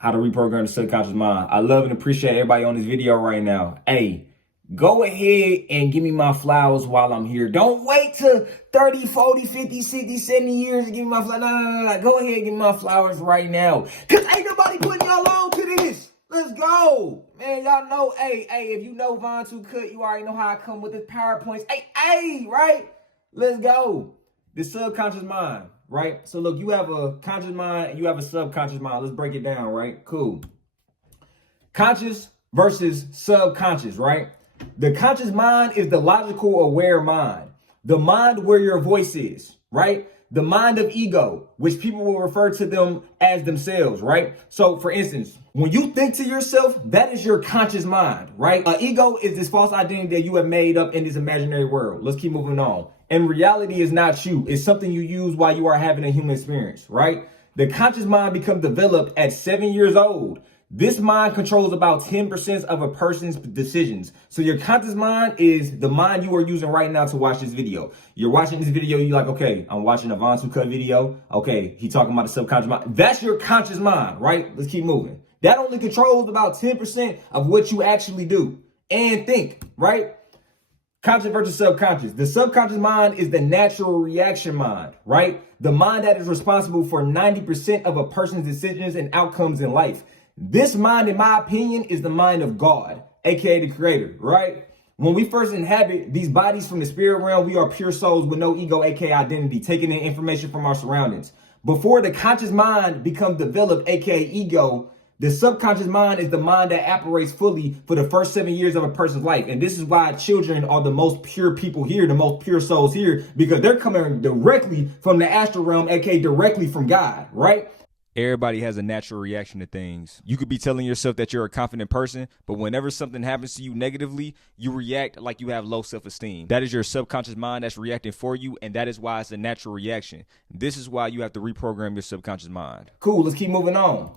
How to reprogram the subconscious mind. I love and appreciate everybody on this video right now. Hey, go ahead and give me my flowers while I'm here. Don't wait till 30, 40, 50, 60, 70 years to give me my flowers. No. Go ahead and give me my flowers right now. Because ain't nobody putting y'all on to this. Let's go. Man, y'all know, hey, if you know Von 2 Cut, you already know how I come with the PowerPoints. Hey, right? Let's go. The subconscious mind, right? So look, you have a conscious mind and you have a subconscious mind. Let's break it down, right? Cool. Conscious versus subconscious, right? The conscious mind is the logical, aware mind. The mind where your voice is, right? The mind of ego, which people will refer to them as themselves, right? So for instance, when you think to yourself, that is your conscious mind, right? Ego is this false identity that you have made up in this imaginary world. Let's keep moving on. And reality is not you. It's something you use while you are having a human experience, right? The conscious mind becomes developed at 7 years old. This mind controls about 10% of a person's decisions. So your conscious mind is the mind you are using right now to watch this video. You're watching this video, you're like, okay, I'm watching a Von 2 Cut video. Okay, he talking about the subconscious mind. That's your conscious mind, right? Let's keep moving. That only controls about 10% of what you actually do and think, right? Conscious versus subconscious. The subconscious mind is the natural reaction mind, right? The mind that is responsible for 90% of a person's decisions and outcomes in life. This mind, in my opinion, is the mind of God, aka the creator, right? When we first inhabit these bodies from the spirit realm, we are pure souls with no ego, aka identity, taking in information from our surroundings. Before the conscious mind becomes developed, aka ego, the subconscious mind is the mind that operates fully for the first 7 years of a person's life. And this is why children are the most pure people here, the most pure souls here, because they're coming directly from the astral realm, aka directly from God, right? Everybody has a natural reaction to things. You could be telling yourself that you're a confident person, but whenever something happens to you negatively, you react like you have low self-esteem. That is your subconscious mind that's reacting for you, and that is why it's a natural reaction. This is why you have to reprogram your subconscious mind. Cool, let's keep moving on.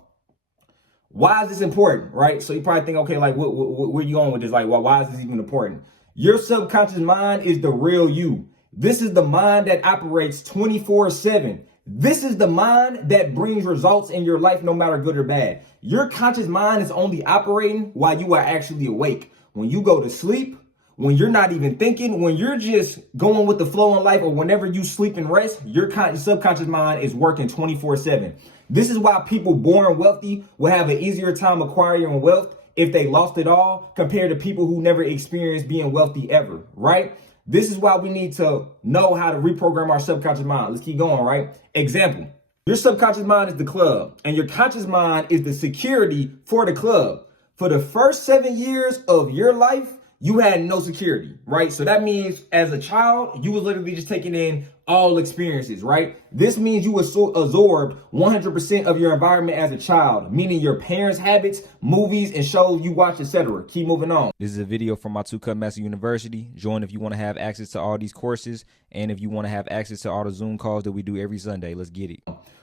Why is this important, right? So you probably think, okay, like, where you going with this? Like, why is this even important? Your subconscious mind is the real you. This is the mind that operates 24/7. This is the mind that brings results in your life, no matter good or bad. Your conscious mind is only operating while you are actually awake. When you go to sleep, when you're not even thinking, when you're just going with the flow in life, or whenever you sleep and rest, your subconscious mind is working 24/7. This is why people born wealthy will have an easier time acquiring wealth if they lost it all compared to people who never experienced being wealthy ever, right? This is why we need to know how to reprogram our subconscious mind. Let's keep going, right? Example, your subconscious mind is the club and your conscious mind is the security for the club. For the first 7 years of your life, you had no security, right? So that means as a child, you was literally just taking in all experiences, right? This means you absorbed 100% of your environment as a child, meaning your parents' habits, movies, and shows you watch, etc. Keep moving on. This is a video from my 2 Cut Master University. Join if you want to have access to all these courses and if you want to have access to all the Zoom calls that we do every Sunday. Let's get it.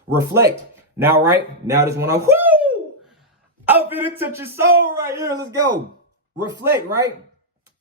Reflect. Now, right? Now this one, whoo! I'm finna touch your soul right here. Let's go. Reflect, right?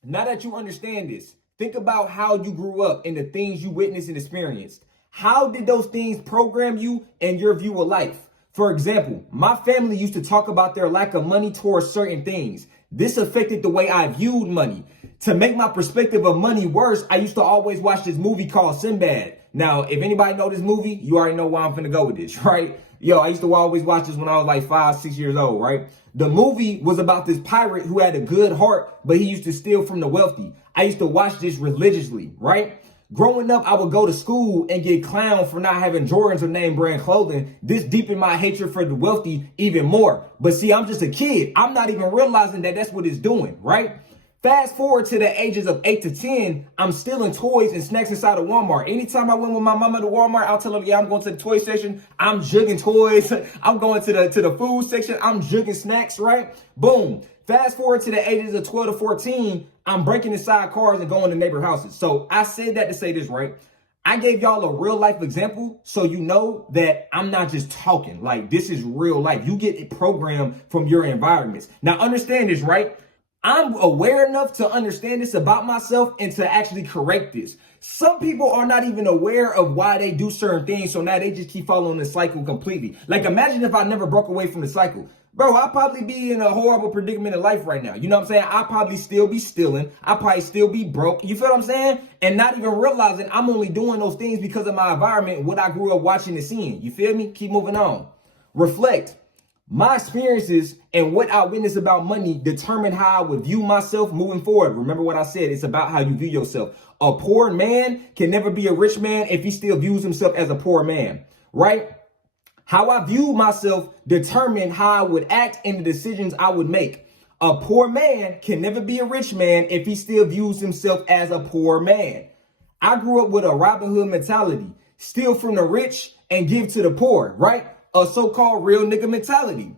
Now that you understand this, think about how you grew up and the things you witnessed and experienced. How did those things program you and your view of life? For example, my family used to talk about their lack of money towards certain things. This affected the way I viewed money. To make my perspective of money worse, I used to always watch this movie called Sinbad. Now, if anybody know this movie, you already know where I'm finna go with this, right? Yo, I used to always watch this when I was like 5, 6 years old, right? The movie was about this pirate who had a good heart, but he used to steal from the wealthy. I used to watch this religiously, right? Growing up, I would go to school and get clowned for not having Jordans or name brand clothing. This deepened my hatred for the wealthy even more. But see, I'm just a kid. I'm not even realizing that that's what it's doing, right? Fast forward to the ages of 8 to 10, I'm stealing toys and snacks inside of Walmart. Anytime I went with my mama to Walmart, I'll tell them, yeah, I'm going to the toy section. I'm jugging toys. I'm going to the food section. I'm jugging snacks, right? Boom. Fast forward to the ages of 12 to 14, I'm breaking inside cars and going to neighbor houses. So I said that to say this, right? I gave y'all a real life example so you know that I'm not just talking. Like, this is real life. You get it programmed from your environments. Now, understand this, right? I'm aware enough to understand this about myself and to actually correct this. Some people are not even aware of why they do certain things, so now they just keep following the cycle completely. Like, imagine if I never broke away from the cycle. bro, I'll probably be in a horrible predicament in life right now. You know what I'm saying? I'll probably still be stealing. I'll probably still be broke. You feel what I'm saying? And not even realizing I'm only doing those things because of my environment, what I grew up watching and seeing. You feel me? Keep moving on. Reflect. My experiences and what I witness about money determine how I would view myself moving forward. Remember what I said, it's about how you view yourself. A poor man can never be a rich man if he still views himself as a poor man, right? How I view myself determine how I would act and the decisions I would make. A poor man can never be a rich man if he still views himself as a poor man. I grew up with a Robin Hood mentality, steal from the rich and give to the poor, right? A so-called real nigga mentality.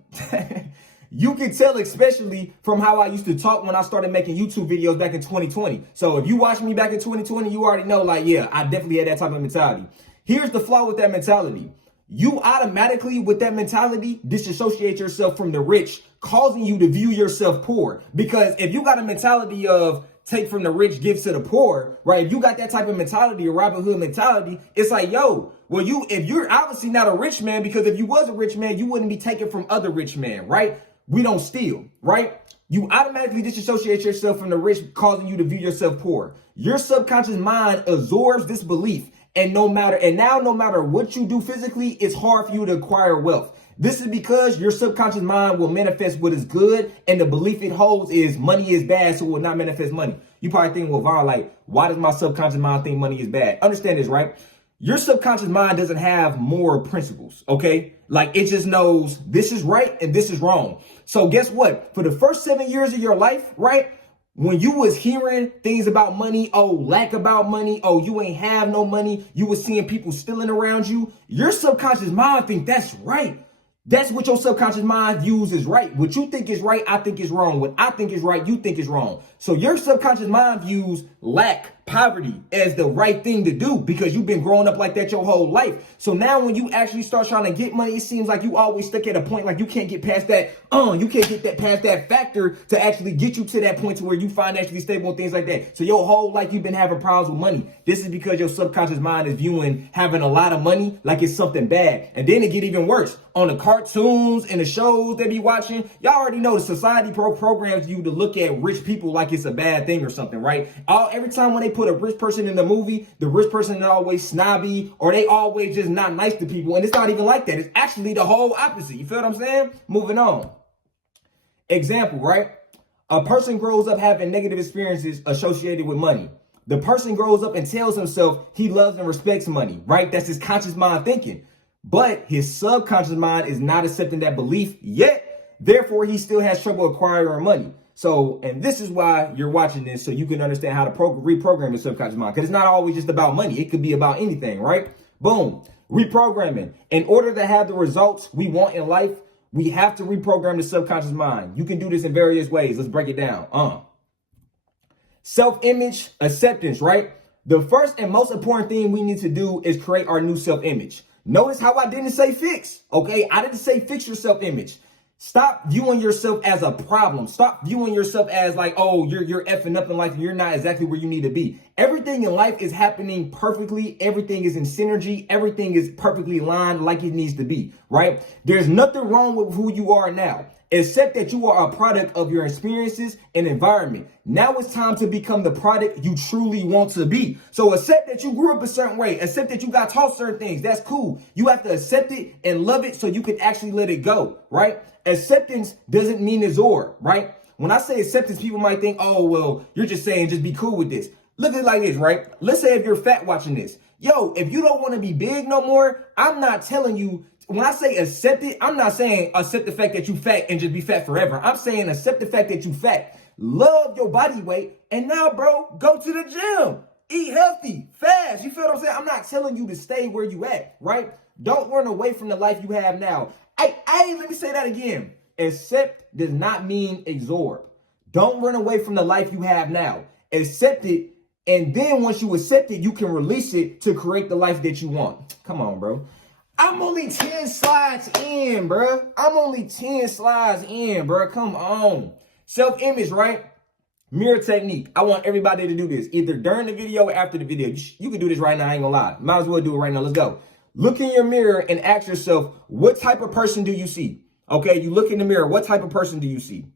You can tell, especially from how I used to talk when I started making YouTube videos back in 2020. So if you watched me back in 2020, you already know, like, yeah, I definitely had that type of mentality. Here's the flaw with that mentality. You automatically, with that mentality, disassociate yourself from the rich, causing you to view yourself poor. Because if you got a mentality of take from the rich, give to the poor, right? If you got that type of mentality, a Robin Hood mentality, it's like, yo, well, if you're obviously not a rich man, because if you was a rich man, you wouldn't be taking from other rich men, right? We don't steal, right? You automatically disassociate yourself from the rich, causing you to view yourself poor. Your subconscious mind absorbs this belief. And no matter what you do physically, it's hard for you to acquire wealth. This is because your subconscious mind will manifest what is good, and the belief it holds is money is bad, so it will not manifest money. You probably think, well, Vaughn, like, why does my subconscious mind think money is bad? Understand this, right? Your subconscious mind doesn't have moral principles, okay? Like, it just knows this is right and this is wrong. So guess what? For the first 7 years of your life, right? When you was hearing things about money, oh, lack about money, oh, you ain't have no money, you was seeing people stealing around you, your subconscious mind think that's right. That's what your subconscious mind views is right. What you think is right, I think is wrong. What I think is right, you think is wrong. So your subconscious mind views lack, poverty as the right thing to do because you've been growing up like that your whole life. So now when you actually start trying to get money, it seems like you always stuck at a point like you can't get past that. You can't get that past that factor to actually get you to that point to where you financially stable and things like that. So your whole life you've been having problems with money. This is because your subconscious mind is viewing having a lot of money like it's something bad. And then it get even worse. On the cartoons and the shows they be watching, y'all already know the society programs you to look at rich people like it's a bad thing or something, right? Every time when they put a rich person in the movie, the rich person is always snobby or they always just not nice to people. And it's not even like that. It's actually the whole opposite. You feel what I'm saying? Moving on. Example, right? A person grows up having negative experiences associated with money. The person grows up and tells himself he loves and respects money, right? That's his conscious mind thinking. But his subconscious mind is not accepting that belief yet. Therefore, he still has trouble acquiring money. So, and this is why you're watching this, so you can understand how to reprogram your subconscious mind. Because it's not always just about money. It could be about anything, right? Boom. Reprogramming. In order to have the results we want in life, we have to reprogram the subconscious mind. You can do this in various ways. Let's break it down. Self-image, acceptance, right? The first and most important thing we need to do is create our new self-image. Notice how I didn't say fix, okay? I didn't say fix your self-image. Stop viewing yourself as a problem. Stop viewing yourself as like, oh, you're effing up in life and you're not exactly where you need to be. Everything in life is happening perfectly. Everything is in synergy. Everything is perfectly aligned like it needs to be, right? There's nothing wrong with who you are now, except that you are a product of your experiences and environment. Now it's time to become the product you truly want to be. So accept that you grew up a certain way. Accept that you got taught certain things. That's cool. You have to accept it and love it so you can actually let it go, right? Acceptance doesn't mean absorb, right? When I say acceptance, people might think, oh, well, you're just saying just be cool with this. Look at it like this, right? Let's say if you're fat watching this. Yo, if you don't want to be big no more, I'm not telling you. When I say accept it, I'm not saying accept the fact that you fat and just be fat forever. I'm saying accept the fact that you fat. Love your body weight. And now, bro, go to the gym. Eat healthy, fast. You feel what I'm saying? I'm not telling you to stay where you at, right? Don't run away from the life you have now. Let me say that again. Accept does not mean absorb. Don't run away from the life you have now. Accept it. And then once you accept it, you can release it to create the life that you want. Come on, bro. I'm only 10 slides in, bro. I'm only 10 slides in, bro. Come on. Self-image, right? Mirror technique. I want everybody to do this, either during the video or after the video. You can do this right now. I ain't gonna lie. Might as well do it right now. Let's go. Look in your mirror and ask yourself, what type of person do you see? Okay, you look in the mirror. What type of person do you see?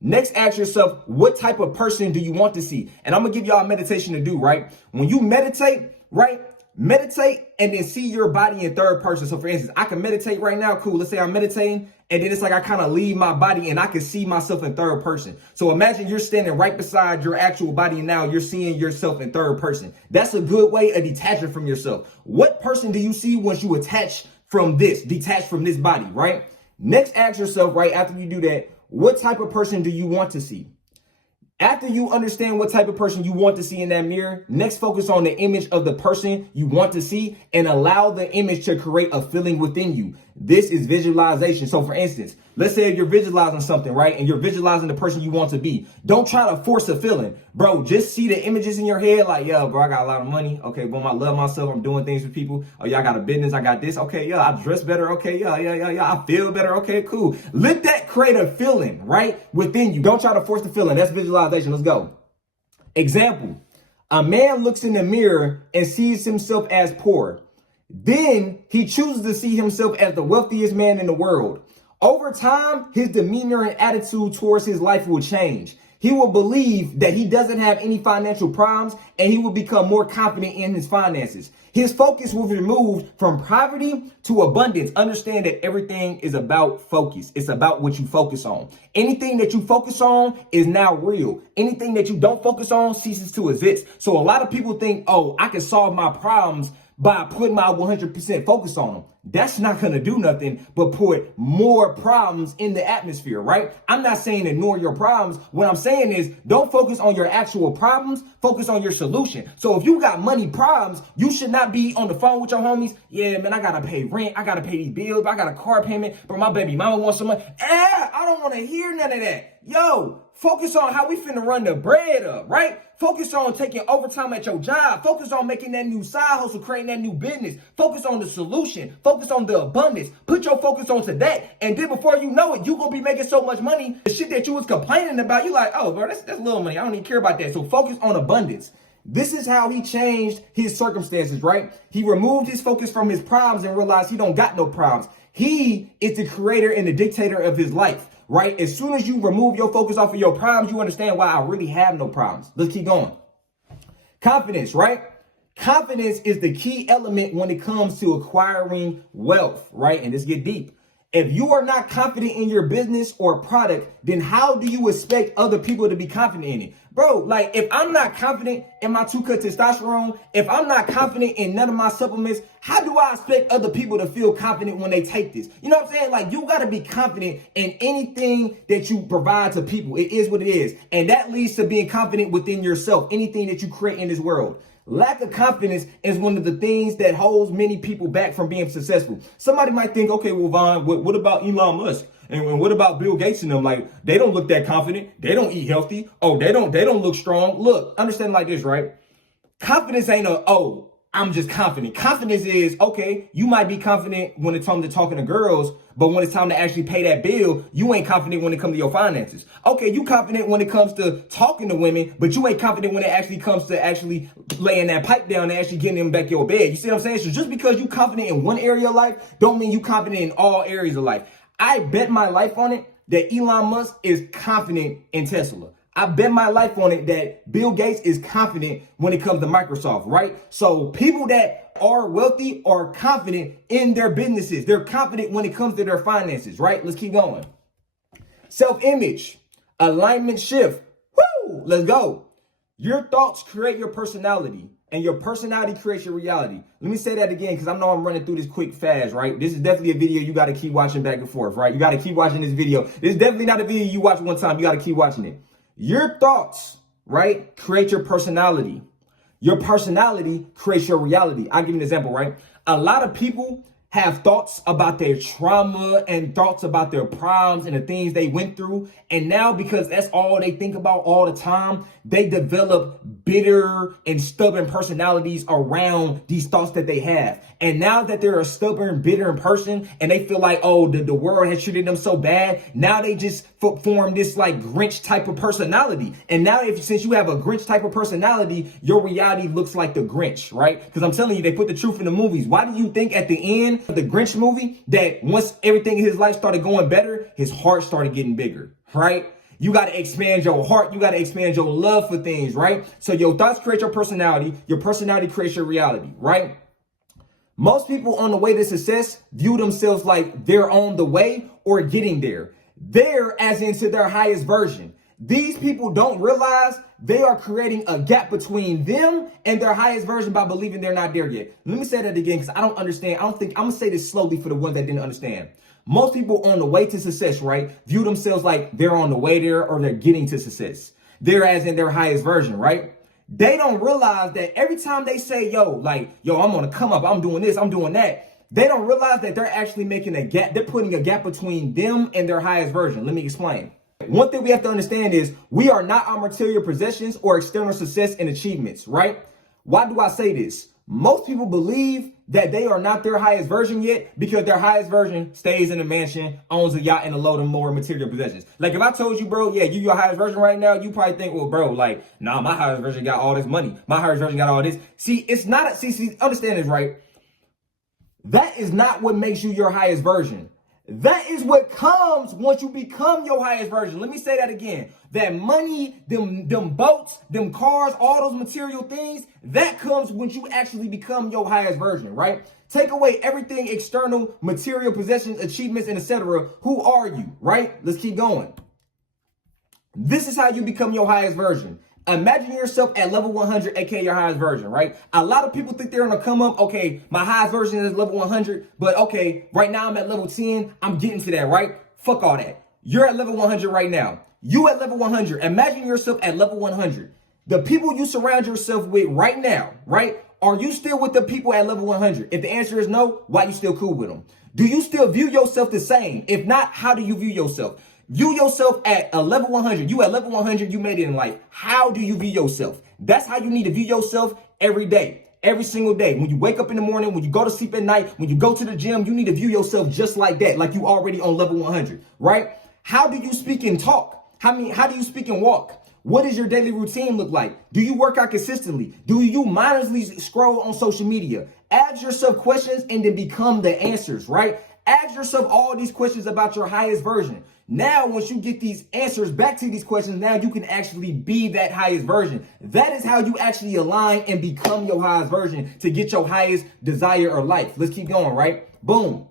Next, ask yourself, what type of person do you want to see? And I'm going to give y'all a meditation to do, right? When you meditate, right? Meditate and then see your body in third person. So for instance, I can meditate right now. Cool. Let's say I'm meditating and then it's like I kind of leave my body and I can see myself in third person. So imagine you're standing right beside your actual body and now you're seeing yourself in third person. That's a good way of detaching from yourself. What person do you see once you detach from this body, right? Next, ask yourself, right after you do that, what type of person do you want to see? After you understand what type of person you want to see in that mirror, next focus on the image of the person you want to see and allow the image to create a feeling within you. This is visualization. So for instance, let's say if you're visualizing something, right? And you're visualizing the person you want to be. Don't try to force a feeling. Bro, just see the images in your head like, yo, bro, I got a lot of money. Okay, boom, I love myself. I'm doing things for people. Oh, yeah, I got a business. I got this. Okay, yeah, I dress better. Okay, yeah. I feel better. Okay, cool. Let that create a feeling, right? Within you. Don't try to force the feeling. That's visualization. Let's go. Example. A man looks in the mirror and sees himself as poor. Then he chooses to see himself as the wealthiest man in the world. Over time, his demeanor and attitude towards his life will change. He will believe that he doesn't have any financial problems and he will become more confident in his finances. His focus will be moved from poverty to abundance. Understand that everything is about focus. It's about what you focus on. Anything that you focus on is now real. Anything that you don't focus on ceases to exist. So a lot of people think, oh, I can solve my problems by putting my 100% focus on them. That's not going to do nothing but put more problems in the atmosphere, right? I'm not saying ignore your problems. What I'm saying is don't focus on your actual problems. Focus on your solution. So if you got money problems, you should not be on the phone with your homies. Yeah, man, I got to pay rent. I got to pay these bills. I got a car payment. But my baby mama wants some money. I don't want to hear none of that. Yo, focus on how we finna run the bread up, right? Focus on taking overtime at your job. Focus on making that new side hustle, creating that new business. Focus on the solution. Focus on the abundance. Put your focus onto that. And then before you know it, you gonna be making so much money. The shit that you was complaining about, you like, oh, bro, that's little money. I don't even care about that. So focus on abundance. This is how he changed his circumstances, right? He removed his focus from his problems and realized he don't got no problems. He is the creator and the dictator of his life. Right? As soon as you remove your focus off of your problems, you understand why I really have no problems. Let's keep going. Confidence, right? Confidence is the key element when it comes to acquiring wealth, right? And let's get deep. If you are not confident in your business or product, then how do you expect other people to be confident in it? Bro, like if I'm not confident in my 2-cut testosterone, if I'm not confident in none of my supplements, how do I expect other people to feel confident when they take this? You know what I'm saying? Like you got to be confident in anything that you provide to people. It is what it is. And that leads to being confident within yourself, anything that you create in this world. Lack of confidence is one of the things that holds many people back from being successful. Somebody might think, okay, well, Vaughn, what about Elon Musk? And what about Bill Gates and them? Like, they don't look that confident. They don't eat healthy. Oh, they don't look strong. Look, understand it like this, right? Confidence ain't I'm just confident. Confidence is, okay, you might be confident when it comes to talking to girls, but when it's time to actually pay that bill, you ain't confident when it comes to your finances. Okay, you confident when it comes to talking to women, but you ain't confident when it actually comes to actually laying that pipe down and actually getting them back your bed. You see what I'm saying? So just because you confident in one area of life, don't mean you confident in all areas of life. I bet my life on it that Elon Musk is confident in Tesla. I bet my life on it that Bill Gates is confident when it comes to Microsoft, right? So people that are wealthy are confident in their businesses. They're confident when it comes to their finances, right? Let's keep going. Self-image, alignment shift. Woo! Let's go. Your thoughts create your personality, and your personality creates your reality. Let me say that again, because I know I'm running through this quick fast, right? This is definitely a video you got to keep watching back and forth, right? You got to keep watching this video. This is definitely not a video you watch one time. You got to keep watching it. Your thoughts, right, create your personality. Your personality creates your reality. I'll give you an example, right? A lot of people have thoughts about their trauma and thoughts about their problems and the things they went through. And now, because that's all they think about all the time, they develop bitter and stubborn personalities around these thoughts that they have. And now that they're a stubborn, bitter person and they feel like, oh, the world has treated them so bad, now they just form this like Grinch type of personality. And now since you have a Grinch type of personality, your reality looks like the Grinch, right? Because I'm telling you, they put the truth in the movies. Why do you think at the end, the Grinch movie, that once everything in his life started going better, his heart started getting bigger, right? You got to expand your heart. You got to expand your love for things, right? So your thoughts create your personality creates your reality, right? Most people on the way to success view themselves like they're on the way or getting there. They're as into their highest version. These people don't realize they are creating a gap between them and their highest version by believing they're not there yet. Let me say that again because I don't understand. I'm going to say this slowly for the ones that didn't understand. Most people on the way to success, right, view themselves like they're on the way there or they're getting to success. They're as in their highest version, right? They don't realize that every time they say, yo, I'm going to come up, I'm doing this, I'm doing that. They don't realize that they're actually making a gap. They're putting a gap between them and their highest version. Let me explain. One thing we have to understand is we are not our material possessions or external success and achievements, right? Why do I say this? Most people believe that they are not their highest version yet because their highest version stays in a mansion, owns a yacht, and a load of more material possessions. Like if I told you, bro, yeah, you your highest version right now, you probably think, well, bro, like, nah, my highest version got all this money. My highest version got all this. See, it's not, see, understand this, right? That is not what makes you your highest version. That is what comes once you become your highest version. Let me say that again. That money, them boats, them cars, all those material things, that comes when you actually become your highest version, right? Take away everything external, material possessions, achievements, and etc. Who are you, right? Let's keep going. This is how you become your highest version. Imagine yourself at level 100, aka your highest version, right? A lot of people think they're gonna come up, okay, my highest version is level 100, but okay, right now I'm at level 10, I'm getting to that, right? Fuck all that. You're at level 100 right now. You at level 100. Imagine yourself at level 100. The people you surround yourself with right now, right? Are you still with the people at level 100? If the answer is no, why you still cool with them? Do you still view yourself the same? If not, how do you view yourself? View yourself at a level 100. You at level 100, you made it in life. How do you view yourself? That's how you need to view yourself every day, every single day. When you wake up in the morning, when you go to sleep at night, when you go to the gym, you need to view yourself just like that, like you already on level 100, right? How do you speak and talk? How do you speak and walk? What does your daily routine look like? Do you work out consistently? Do you mindlessly scroll on social media? Ask yourself questions and then become the answers, right? Ask yourself all these questions about your highest version. Now, once you get these answers back to these questions, now you can actually be that highest version. That is how you actually align and become your highest version to get your highest desire or life. Let's keep going, right? Boom.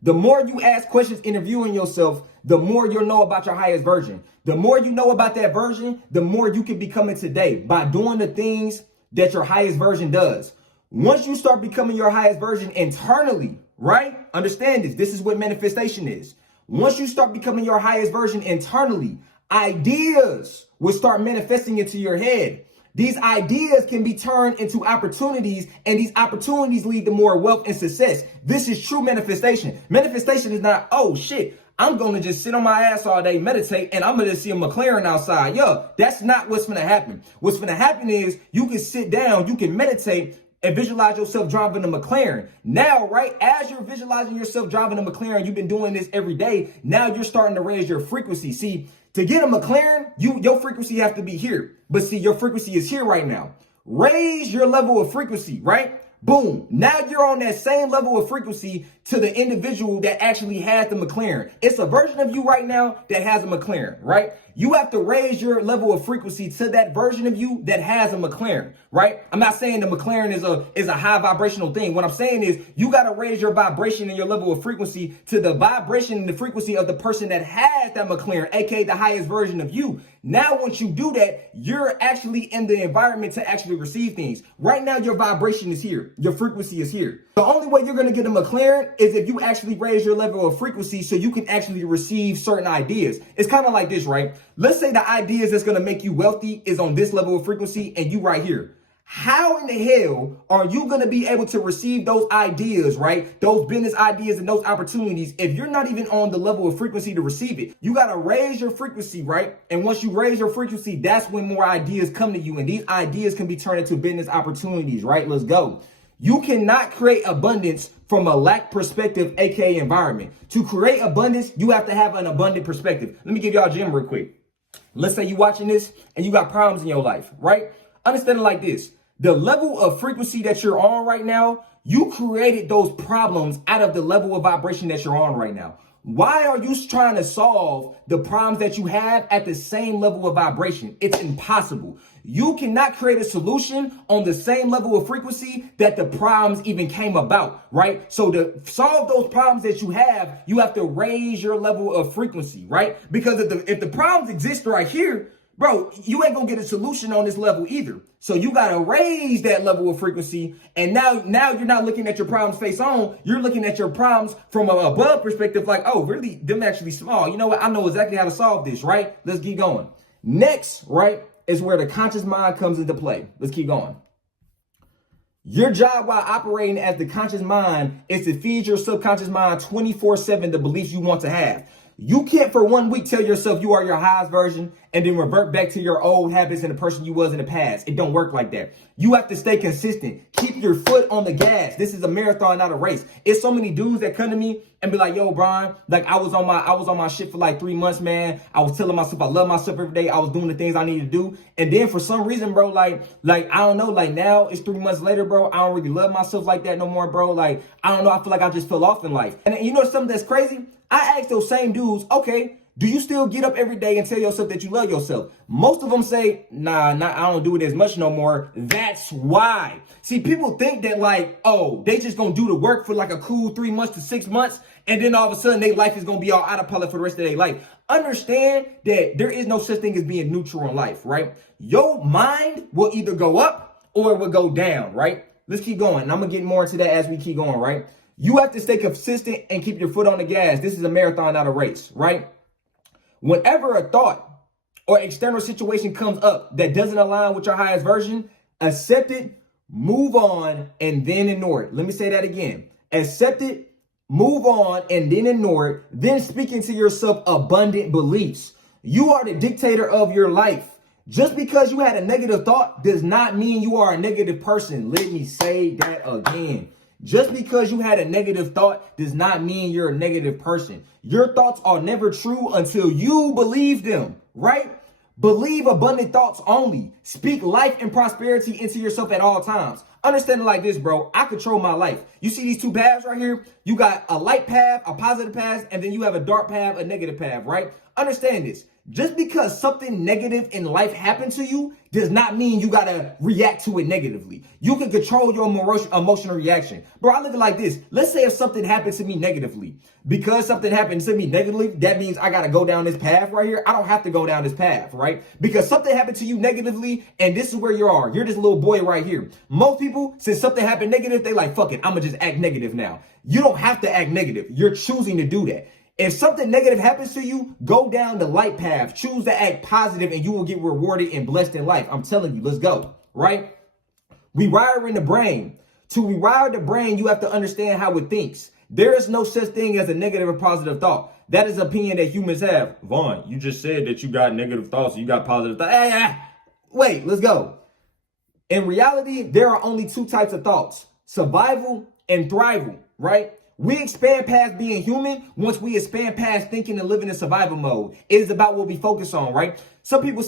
The more you ask questions interviewing yourself, the more you'll know about your highest version. The more you know about that version, the more you can become it today by doing the things that your highest version does. Once you start becoming your highest version internally, right? Understand this. This is what manifestation is. Once you start becoming your highest version internally, ideas will start manifesting into your head. These ideas can be turned into opportunities, and these opportunities lead to more wealth and success. This is true manifestation. Manifestation is not, oh shit, I'm going to just sit on my ass all day, meditate, and I'm going to see a McLaren outside. Yo, that's not what's going to happen. What's going to happen is you can sit down, you can meditate, and visualize yourself driving a McLaren. Now, right, as you're visualizing yourself driving a McLaren, you've been doing this every day. Now you're starting to raise your frequency. See, to get a McLaren, your frequency has to be here. But see, your frequency is here right now. Raise your level of frequency, right? Boom. Now you're on that same level of frequency to the individual that actually has the McLaren. It's a version of you right now that has a McLaren, right? You have to raise your level of frequency to that version of you that has a McLaren, right? I'm not saying the McLaren is a high vibrational thing. What I'm saying is you got to raise your vibration and your level of frequency to the vibration and the frequency of the person that has that McLaren, aka the highest version of you. Now, once you do that, you're actually in the environment to actually receive things. Right now, your vibration is here. Your frequency is here. The only way you're going to get a McLaren is if you actually raise your level of frequency so you can actually receive certain ideas. It's kind of like this, right? Let's say the ideas that's going to make you wealthy is on this level of frequency and you right here. How in the hell are you going to be able to receive those ideas, right? Those business ideas and those opportunities if you're not even on the level of frequency to receive it? You got to raise your frequency, right? And once you raise your frequency, that's when more ideas come to you. And these ideas can be turned into business opportunities, right? Let's go. You cannot create abundance from a lack perspective, aka environment. To create abundance, you have to have an abundant perspective. Let me give y'all a gem real quick. Let's say you're watching this and you got problems in your life, right? Understand it like this. The level of frequency that you're on right now, You created those problems out of the level of vibration that you're on right now. Why are you trying to solve the problems that you have at the same level of vibration? It's impossible. You cannot create a solution on the same level of frequency that the problems even came about, right? So to solve those problems that you have to raise your level of frequency, right? Because if the problems exist right here, bro, you ain't gonna get a solution on this level either. So you gotta raise that level of frequency. And now you're not looking at your problems face on. You're looking at your problems from an above perspective, like, oh, really, them actually small. You know what? I know exactly how to solve this, right? Let's keep going. Next, right, is where the conscious mind comes into play. Let's keep going. Your job while operating as the conscious mind is to feed your subconscious mind 24/7 the beliefs you want to have. You can't for 1 week tell yourself you are your highest version and then revert back to your old habits and the person you was in the past. It don't work like that. You have to stay consistent. Keep your foot on the gas. This is a marathon, not a race. It's so many dudes that come to me and be like, yo, Brian, like I was on my shit for like 3 months, man. I was telling myself I love myself every day. I was doing the things I needed to do. And then for some reason, bro, like I don't know, like now it's 3 months later, bro. I don't really love myself like that no more, bro. Like, I don't know. I feel like I just fell off in life. And you know something that's crazy? I asked those same dudes, okay, do you still get up every day and tell yourself that you love yourself? Most of them say, nah, I don't do it as much no more. That's why. See, people think that like, oh, they just gonna do the work for like a cool 3 months to 6 months. And then all of a sudden their life is gonna be all autopilot for the rest of their life. Understand that there is no such thing as being neutral in life, right? Your mind will either go up or it will go down, right? Let's keep going. And I'm gonna get more into that as we keep going, right? You have to stay consistent and keep your foot on the gas. This is a marathon, not a race, right? Whenever a thought or external situation comes up that doesn't align with your highest version, accept it, move on, and then ignore it. Let me say that again. Accept it, move on, and then ignore it. Then speaking to yourself abundant beliefs. You are the dictator of your life. Just because you had a negative thought does not mean you are a negative person. Let me say that again. Just because you had a negative thought does not mean you're a negative person. Your thoughts are never true until you believe them, right? Believe abundant thoughts only. Speak life and prosperity into yourself at all times. Understand it like this, bro. I control my life. You see these two paths right here? You got a light path, a positive path, and then you have a dark path, a negative path, right? Understand this. Just because something negative in life happened to you does not mean you gotta react to it negatively. You can control your emotional reaction. Bro, I look at it like this. Let's say if something happened to me negatively. Because something happened to me negatively, that means I gotta go down this path right here. I don't have to go down this path, right? Because something happened to you negatively, and this is where you are. You're this little boy right here. Most people, since something happened negative, they like, fuck it, I'ma just act negative now. You don't have to act negative. You're choosing to do that. If something negative happens to you, go down the light path. Choose to act positive and you will get rewarded and blessed in life. I'm telling you, let's go, right? Rewiring the brain. To rewire the brain, you have to understand how it thinks. There is no such thing as a negative or positive thought. That is an opinion that humans have. Vaughn, you just said that you got negative thoughts, you got positive thoughts. Wait, let's go. In reality, there are only two types of thoughts, survival and thrival, right? We expand past being human once we expand past thinking and living in survival mode. It is about what we focus on, right? Some people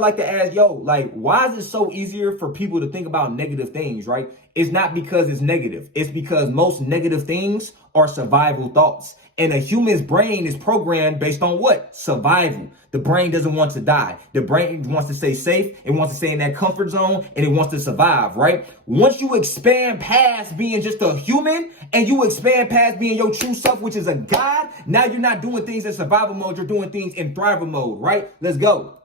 like to ask, yo, like, why is it so easier for people to think about negative things, right? It's not because it's negative. It's because most negative things are survival thoughts. And a human's brain is programmed based on what? Survival. The brain doesn't want to die. The brain wants to stay safe. It wants to stay in that comfort zone and it wants to survive, right? Once you expand past being just a human and you expand past being your true self, which is a God, now you're not doing things in survival mode. You're doing things in thrival mode, right? Let's go.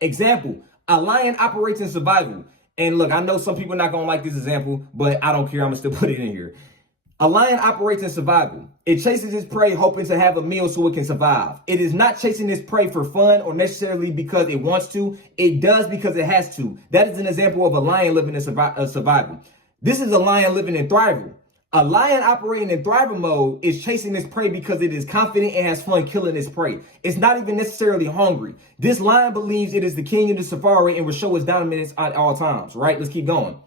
Example, a lion operates in survival. And look, I know some people are not going to like this example, but I don't care. I'm going to still put it in here. A lion operates in survival. It chases its prey hoping to have a meal so it can survive. It is not chasing its prey for fun or necessarily because it wants to. It does because it has to. That is an example of a lion living in survival. This is a lion living in thrival. A lion operating in thrival mode is chasing its prey because it is confident and has fun killing its prey. It's not even necessarily hungry. This lion believes it is the king of the safari and will show its dominance at all times, right? Let's keep going.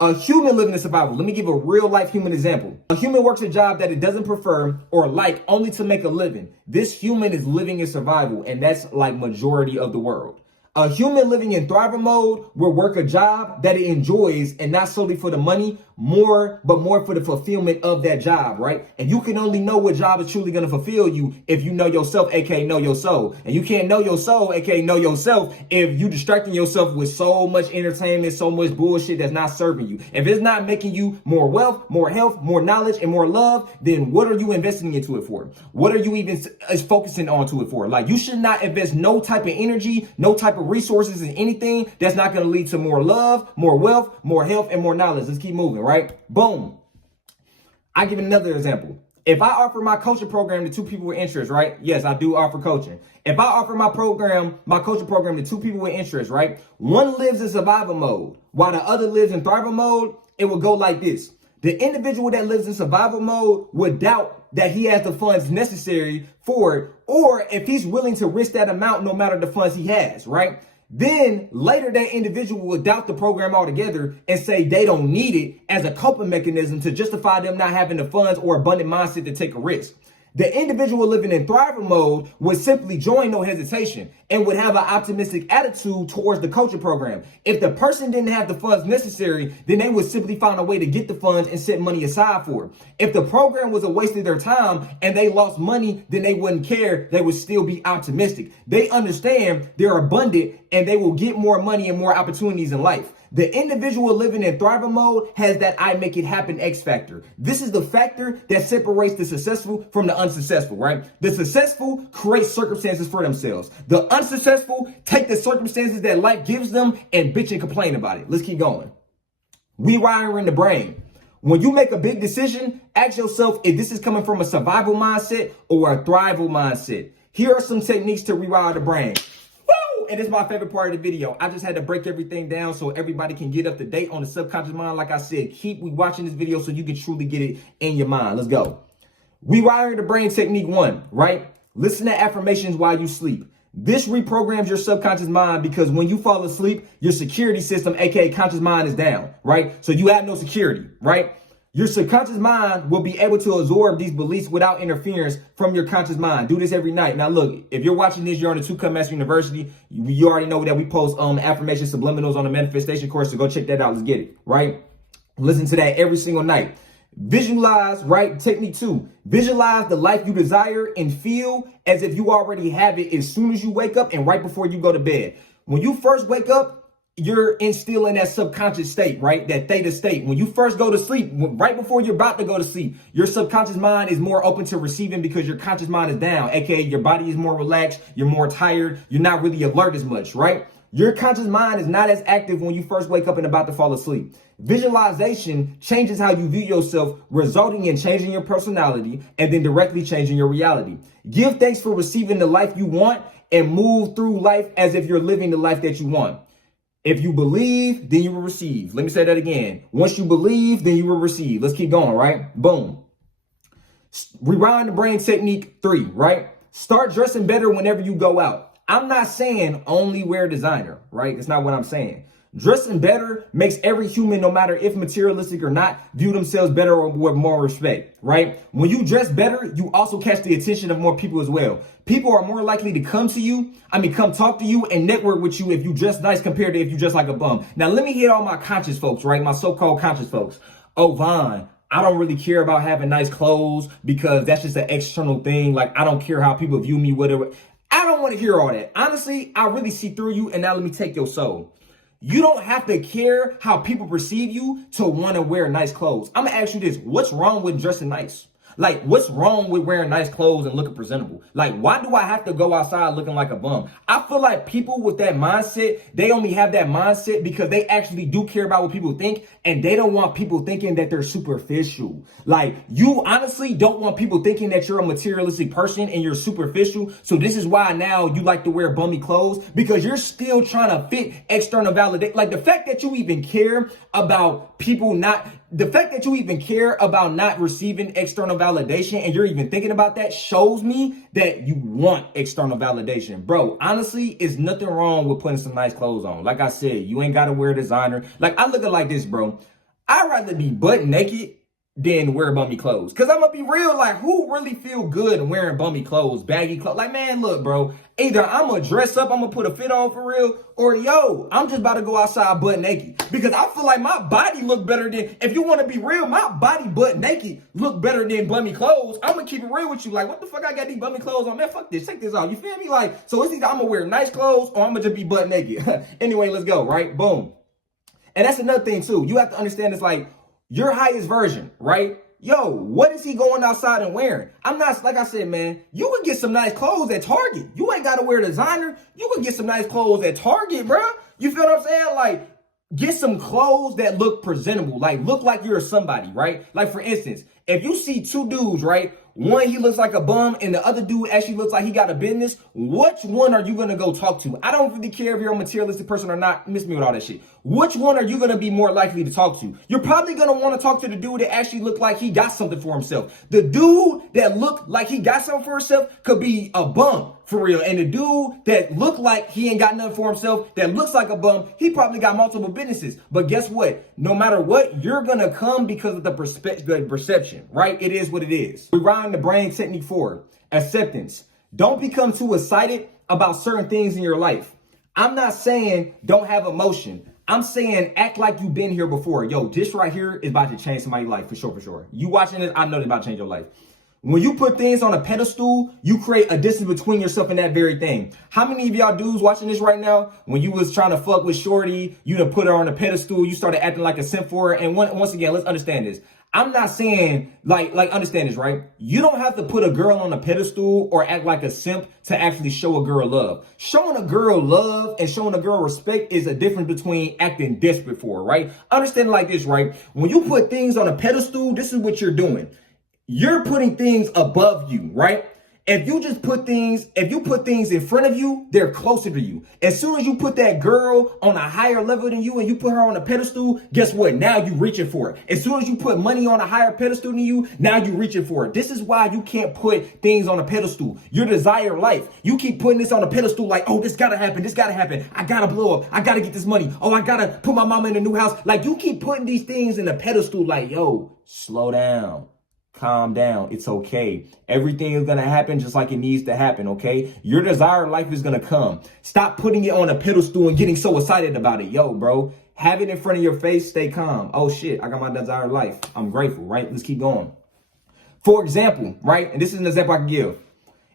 A human living in survival. Let me give a real life human example. A human works a job that it doesn't prefer or like only to make a living. This human is living in survival, and that's like majority of the world. A human living in thrival mode will work a job that it enjoys and not solely for the money, but more for the fulfillment of that job, right? And you can only know what job is truly going to fulfill you if you know yourself, aka know your soul. And you can't know your soul, aka know yourself, if you distracting yourself with so much entertainment, so much bullshit that's not serving you. If it's not making you more wealth, more health, more knowledge, and more love, then what are you investing into it for? What are you even focusing onto it for? Like, you should not invest no type of energy, no type of resources in anything that's not going to lead to more love, more wealth, more health, and more knowledge. Let's keep moving, right? Boom. I give another example. If I offer my coaching program to two people with interest, right? Yes, I do offer coaching. If I offer my coaching program to two people with interest, right? One lives in survival mode while the other lives in thrival mode. It will go like this. The individual that lives in survival mode would doubt that he has the funds necessary for it, or if he's willing to risk that amount no matter the funds he has, right? Then later that individual will doubt the program altogether and say they don't need it as a coping mechanism to justify them not having the funds or abundant mindset to take a risk. The individual living in thrival mode would simply join no hesitation and would have an optimistic attitude towards the coaching program. If the person didn't have the funds necessary, then they would simply find a way to get the funds and set money aside for it. If the program was a waste of their time and they lost money, then they wouldn't care. They would still be optimistic. They understand they're abundant and they will get more money and more opportunities in life. The individual living in thrival mode has that I make it happen X factor. This is the factor that separates the successful from the unsuccessful, right? The successful create circumstances for themselves. The unsuccessful take the circumstances that life gives them and bitch and complain about it. Let's keep going. Rewiring the brain. When you make a big decision, ask yourself if this is coming from a survival mindset or a thrival mindset. Here are some techniques to rewire the brain. And it's my favorite part of the video. I just had to break everything down so everybody can get up to date on the subconscious mind. Like I said, keep watching this video so you can truly get it in your mind. Let's go. Rewiring the brain technique 1, right? Listen to affirmations while you sleep. This reprograms your subconscious mind because when you fall asleep, your security system, aka conscious mind, is down, right? So you have no security, right? Your subconscious mind will be able to absorb these beliefs without interference from your conscious mind. Do this every night. Now, look, if you're watching this, you're on the 2 Master University. You already know that we post affirmation subliminals on the manifestation course. So go check that out. Let's get it, right? Listen to that every single night. Visualize, right? Technique 2. Visualize the life you desire and feel as if you already have it as soon as you wake up and right before you go to bed. When you first wake up, you're still in that subconscious state, right? That theta state. When you first go to sleep, right before you're about to go to sleep, your subconscious mind is more open to receiving because your conscious mind is down, aka your body is more relaxed, you're more tired, you're not really alert as much, right? Your conscious mind is not as active when you first wake up and about to fall asleep. Visualization changes how you view yourself, resulting in changing your personality and then directly changing your reality. Give thanks for receiving the life you want and move through life as if you're living the life that you want. If you believe, then you will receive. Let me say that again. Once you believe, then you will receive. Let's keep going, right? Boom. Rewind the brain technique 3, right? Start dressing better whenever you go out. I'm not saying only wear designer, right? That's not what I'm saying. Dressing better makes every human, no matter if materialistic or not, view themselves better or with more respect, right? When you dress better, you also catch the attention of more people as well. People are more likely to come talk to you and network with you if you dress nice compared to if you dress like a bum. Now, let me hit all my conscious folks, right? My so-called conscious folks. Oh, Vaughn, I don't really care about having nice clothes because that's just an external thing. Like, I don't care how people view me, whatever. I don't want to hear all that. Honestly, I really see through you, and now let me take your soul. You don't have to care how people perceive you to want to wear nice clothes. I'm going to ask you this. What's wrong with dressing nice? Like, what's wrong with wearing nice clothes and looking presentable? Like, why do I have to go outside looking like a bum? I feel like people with that mindset, they only have that mindset because they actually do care about what people think, and they don't want people thinking that they're superficial. Like, you honestly don't want people thinking that you're a materialistic person and you're superficial. So this is why now you like to wear bummy clothes, because you're still trying to fit external validation. Like, the fact that you even care about people not receiving external validation and you're even thinking about that shows me that you want external validation. Bro, honestly, it's nothing wrong with putting some nice clothes on. Like I said, you ain't got to wear designer. Like, I look at it like this, bro. I'd rather be butt naked than wear bummy clothes. Cause I'm gonna be real, like, who really feel good wearing bummy clothes, baggy clothes? Like, man, look, bro, either I'm gonna dress up, I'm gonna put a fit on for real, or yo, I'm just about to go outside butt naked. Because I feel like my body look better than, if you wanna be real, my body butt naked look better than bummy clothes. I'm gonna keep it real with you. Like, what the fuck I got these bummy clothes on? Man, fuck this, take this off. You feel me? Like, so it's either I'm gonna wear nice clothes or I'm gonna just be butt naked. Anyway, let's go, right? Boom. And that's another thing too. You have to understand it's like, your highest version, right? Yo, what is he going outside and wearing? I'm not, like I said, man, you could get some nice clothes at Target. You ain't got to wear designer. You could get some nice clothes at Target, bro. You feel what I'm saying? Like, get some clothes that look presentable, like look like you're somebody, right? Like, for instance, if you see two dudes, right? One, he looks like a bum, and the other dude actually looks like he got a business. Which one are you going to go talk to? I don't really care if you're a materialistic person or not. Miss me with all that shit. Which one are you going to be more likely to talk to? You're probably going to want to talk to the dude that actually looked like he got something for himself. The dude that looked like he got something for himself could be a bum, for real. And the dude that looked like he ain't got nothing for himself, that looks like a bum, he probably got multiple businesses. But guess what? No matter what, you're going to come because of the perception, right? It is what it is. Rewiring the brain technique 4, acceptance. Don't become too excited about certain things in your life. I'm not saying don't have emotion. I'm saying act like you've been here before. Yo, this right here is about to change somebody's life for sure, for sure. You watching this, I know it's about to change your life. When you put things on a pedestal, you create a distance between yourself and that very thing. How many of y'all dudes watching this right now, when you was trying to fuck with shorty, you done put her on a pedestal, you started acting like a simp for her? And once again, let's understand this. I'm not saying, like understand this, right? You don't have to put a girl on a pedestal or act like a simp to actually show a girl love. Showing a girl love and showing a girl respect is a difference between acting desperate for her, right? Understand it like this, right? When you put things on a pedestal, this is what you're doing. You're putting things above you, right? If you just put things, if you put things in front of you, they're closer to you. As soon as you put that girl on a higher level than you and you put her on a pedestal, guess what? Now you reaching for it. As soon as you put money on a higher pedestal than you, now you reaching for it. This is why you can't put things on a pedestal. Your desire life. You keep putting this on a pedestal like, oh, this gotta happen. This gotta happen. I gotta blow up. I gotta get this money. Oh, I gotta put my mama in a new house. Like, you keep putting these things in a pedestal like, yo, slow down. Calm down. It's okay. Everything is going to happen just like it needs to happen, okay? Your desired life is going to come. Stop putting it on a pedestal and getting so excited about it. Yo, bro, have it in front of your face. Stay calm. Oh, shit, I got my desired life. I'm grateful, right? Let's keep going. For example, right? And this is an example I can give.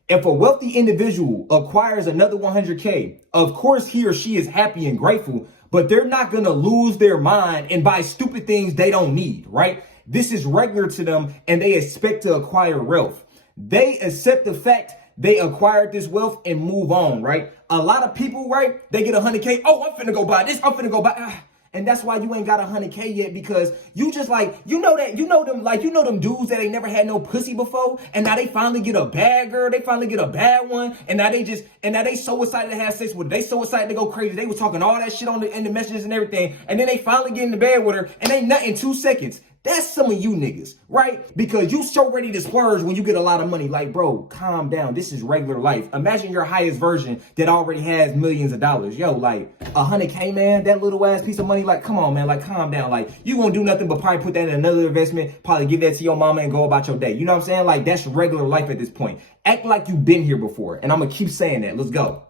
If a wealthy individual acquires another 100K, of course he or she is happy and grateful, but they're not going to lose their mind and buy stupid things they don't need, right? This is regular to them and they expect to acquire wealth. They accept the fact they acquired this wealth and move on, right? A lot of people, right? They get 100K. Oh, I'm finna go buy this. I'm finna go buy. And that's why you ain't got 100K yet, because you just like, you know them dudes that ain't never had no pussy before. And now they finally get a bad girl. They finally get a bad one. And now they so excited to have sex with her. They so excited to go crazy. They was talking all that shit in the messages and everything. And then they finally get in the bed with her and they nut in 2 seconds. That's some of you niggas, right? Because you so ready to splurge when you get a lot of money. Like, bro, calm down. This is regular life. Imagine your highest version that already has millions of dollars. Yo, like 100K, man, that little ass piece of money. Like, come on, man. Like, calm down. Like, you gonna do nothing but probably put that in another investment, probably give that to your mama and go about your day. You know what I'm saying? Like, that's regular life at this point. Act like you've been here before. And I'm gonna keep saying that. Let's go.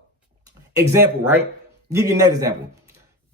Example, right? Give you another example.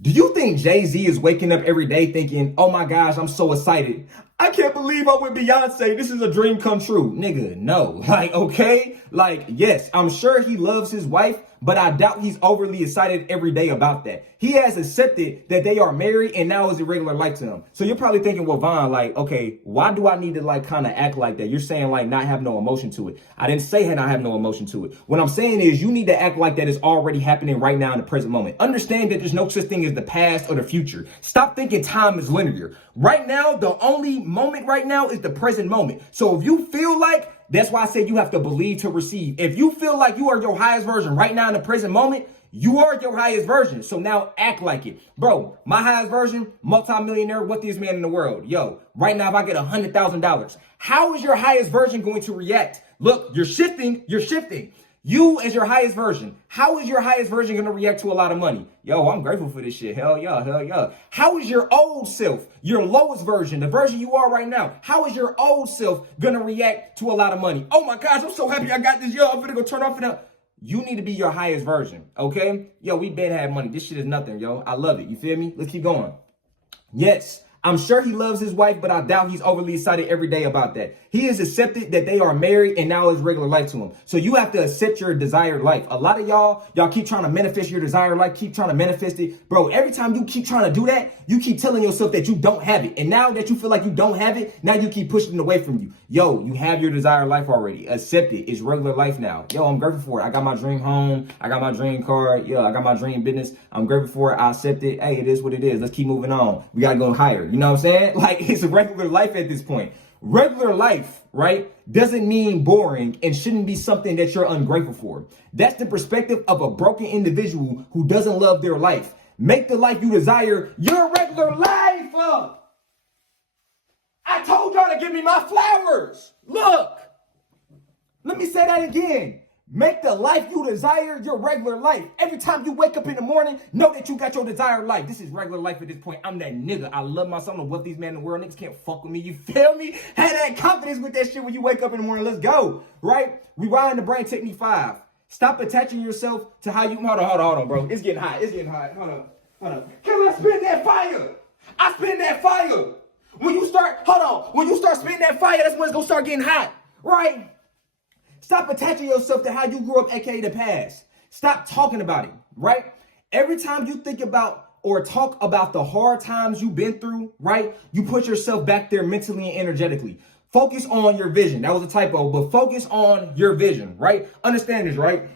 Do you think Jay-Z is waking up every day thinking, oh my gosh, I'm so excited. I can't believe I'm with Beyonce. This is a dream come true. Nigga, no. Like, okay. Like, yes, I'm sure he loves his wife, but I doubt he's overly excited every day about that. He has accepted that they are married and now it's a regular life to him. So you're probably thinking, well, Vaughn, like, okay, why do I need to like kind of act like that? You're saying like not have no emotion to it. I didn't say not have no emotion to it. What I'm saying is you need to act like that is already happening right now in the present moment. Understand that there's no such thing as the past or the future. Stop thinking time is linear. Right now, the only moment right now is the present moment. So if you feel like, that's why I said you have to believe to receive. If you feel like you are your highest version right now in the present moment, you are your highest version. So now act like it. Bro, my highest version, multimillionaire, wealthiest man in the world. Yo, right now if I get $100,000, how is your highest version going to react? Look, you're shifting. You as your highest version. How is your highest version going to react to a lot of money? Yo, I'm grateful for this shit. Hell yeah, hell yeah. How is your old self, your lowest version, the version you are right now, how is your old self going to react to a lot of money? Oh my gosh, I'm so happy I got this. Yo, I'm going to go turn off and up. You need to be your highest version, okay? Yo, we been had money. This shit is nothing, yo. I love it. You feel me? Let's keep going. Yes, I'm sure he loves his wife, but I doubt he's overly excited every day about that. He has accepted that they are married and now it's regular life to him. So you have to accept your desired life. A lot of y'all keep trying to manifest your desired life, keep trying to manifest it. Bro, every time you keep trying to do that, you keep telling yourself that you don't have it. And now that you feel like you don't have it, now you keep pushing it away from you. Yo, you have your desired life already. Accept it. It's regular life now. Yo, I'm grateful for it. I got my dream home. I got my dream car. Yeah, I got my dream business. I'm grateful for it. I accept it. Hey, it is what it is. Let's keep moving on. We got to go higher. You know what I'm saying? Like, it's a regular life at this point. Regular life, right, doesn't mean boring and shouldn't be something that you're ungrateful for. That's the perspective of a broken individual who doesn't love their life. Make the life you desire your regular life. I told y'all to give me my flowers. Look, let me say that again. Make the life you desire your regular life. Every time you wake up in the morning, know that you got your desired life. This is regular life at this point. I'm that nigga. I love myself. I'm the wealthiest man in the world. Niggas can't fuck with me. You feel me? Have that confidence with that shit when you wake up in the morning. Let's go. Right? Rewiring the brain technique 5. Stop attaching yourself to how you... Hold on, bro. It's getting hot. Hold on. Can I spin that fire? I spin that fire. When you start spinning that fire, that's when it's going to start getting hot. Right? Stop attaching yourself to how you grew up, aka the past. Stop talking about it, right? Every time you think about or talk about the hard times you've been through, right? You put yourself back there mentally and energetically. Focus on your vision. That was a typo, but focus on your vision, right? Understand this, right?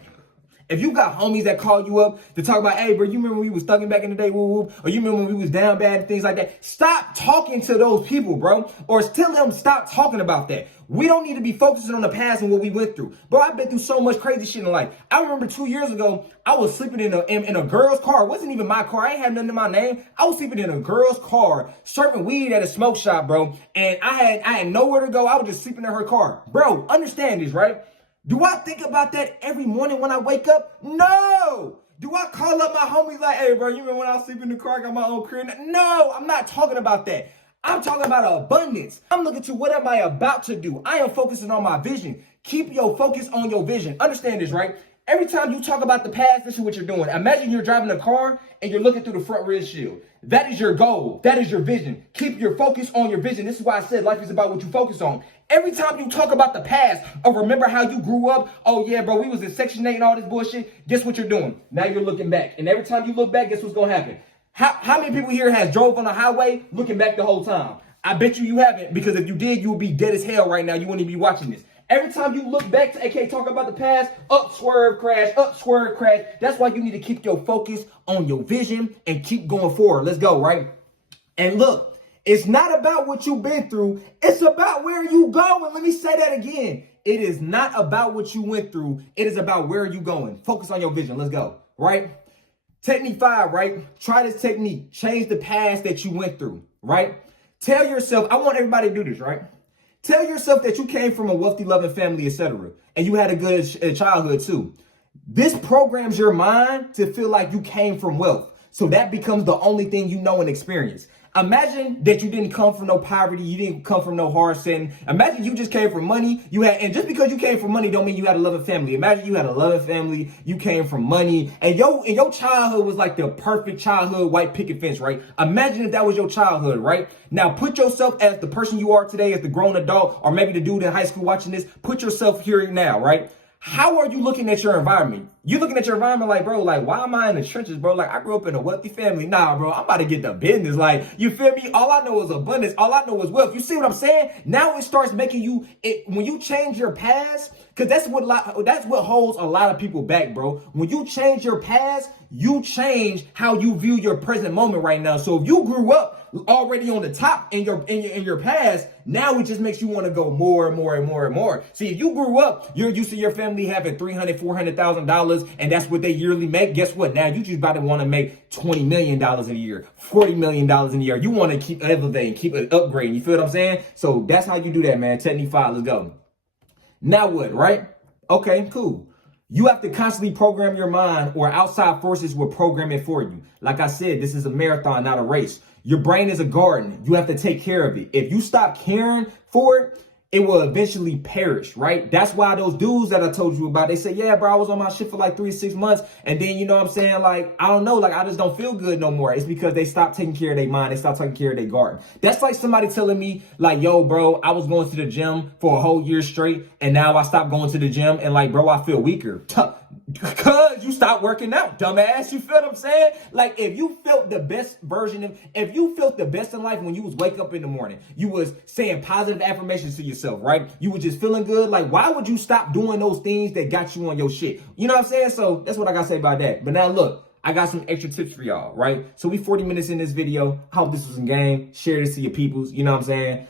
If you got homies that call you up to talk about, hey, bro, you remember when we was thugging back in the day, woo woo, or you remember when we was down bad and things like that, stop talking to those people, bro, or tell them stop talking about that. We don't need to be focusing on the past and what we went through. Bro, I've been through so much crazy shit in life. I remember 2 years ago, I was sleeping in a girl's car. It wasn't even my car. I ain't had nothing in my name. I was sleeping in a girl's car, serving weed at a smoke shop, bro, and I had nowhere to go. I was just sleeping in her car. Bro, understand this, right? Do I think about that every morning when I wake up? No. Do I call up my homies like, hey, bro, you remember when I was sleeping in the car, I got my own crib? No, I'm not talking about that. I'm talking about abundance. I'm looking to what am I about to do? I am focusing on my vision. Keep your focus on your vision. Understand this, right? Every time you talk about the past, this is what you're doing. Imagine you're driving a car and you're looking through the front windshield. That is your goal. That is your vision. Keep your focus on your vision. This is why I said life is about what you focus on. Every time you talk about the past or remember how you grew up, oh yeah, bro, we was in Section 8 and all this bullshit, guess what you're doing? Now you're looking back. And every time you look back, guess what's going to happen? How many people here has drove on the highway looking back the whole time? I bet you haven't, because if you did, you would be dead as hell right now. You wouldn't be watching this. Every time you look back to AK talk about the past, up, swerve, crash, up, swerve, crash. That's why you need to keep your focus on your vision and keep going forward. Let's go, right? And look, it's not about what you've been through. It's about where you go. And let me say that again. It is not about what you went through. It is about where you going. Focus on your vision. Let's go, right? Technique 5, right? Try this technique. Change the past that you went through, right? Tell yourself, I want everybody to do this, right? Tell yourself that you came from a wealthy, loving family, etc. And you had a good childhood too. This programs your mind to feel like you came from wealth. So that becomes the only thing you know and experience. Imagine that you didn't come from no poverty. You didn't come from no hard setting. Imagine you just came from money. And just because you came from money don't mean you had a loving family. Imagine you had a loving family. You came from money. And your childhood was like the perfect childhood white picket fence, right? Imagine if that was your childhood, right? Now put yourself as the person you are today, as the grown adult, or maybe the dude in high school watching this. Put yourself here now, right? How are you looking at your environment? You looking at your environment like, bro, like, why am I in the trenches, bro? Like, I grew up in a wealthy family. Nah, bro, I'm about to get the business. Like, you feel me? All I know is abundance. All I know is wealth. You see what I'm saying? Now it starts making you, when you change your past, because that's what holds a lot of people back, bro. When you change your past, you change how you view your present moment right now. So if you grew up already on the top in your past, now it just makes you want to go more and more and more and more. See, if you grew up, you're used to your family having $300,000-$400,000, and that's what they yearly make. Guess what? Now you just about to want to make $20 million a year, $40 million a year. You want to keep elevating, keep upgrading. You feel what I'm saying? So that's how you do that, man. Technique 5, let's go. Now what, right? Okay, cool. You have to constantly program your mind, or outside forces will program it for you. Like I said, this is a marathon, not a race. Your brain is a garden. You have to take care of it. If you stop caring for it, it will eventually perish, right? That's why those dudes that I told you about, they say, yeah, bro, I was on my shit for like 3 to 6 months. And then, you know what I'm saying? Like, I don't know, like, I just don't feel good no more. It's because they stopped taking care of their mind. They stopped taking care of their garden. That's like somebody telling me, like, yo, bro, I was going to the gym for a whole year straight, and now I stopped going to the gym, and like, bro, I feel weaker. Because you stopped working out, dumbass. You feel what I'm saying? Like, if you felt the best if you felt the best in life when you was wake up in the morning, you was saying positive affirmations to yourself, right? You were just feeling good. Like, why would you stop doing those things that got you on your shit? You know what I'm saying? So that's what I gotta say about that. But now look, I got some extra tips for y'all, right? So we 40 minutes in this video. I hope this was a game. Share this to your peoples. You know what I'm saying?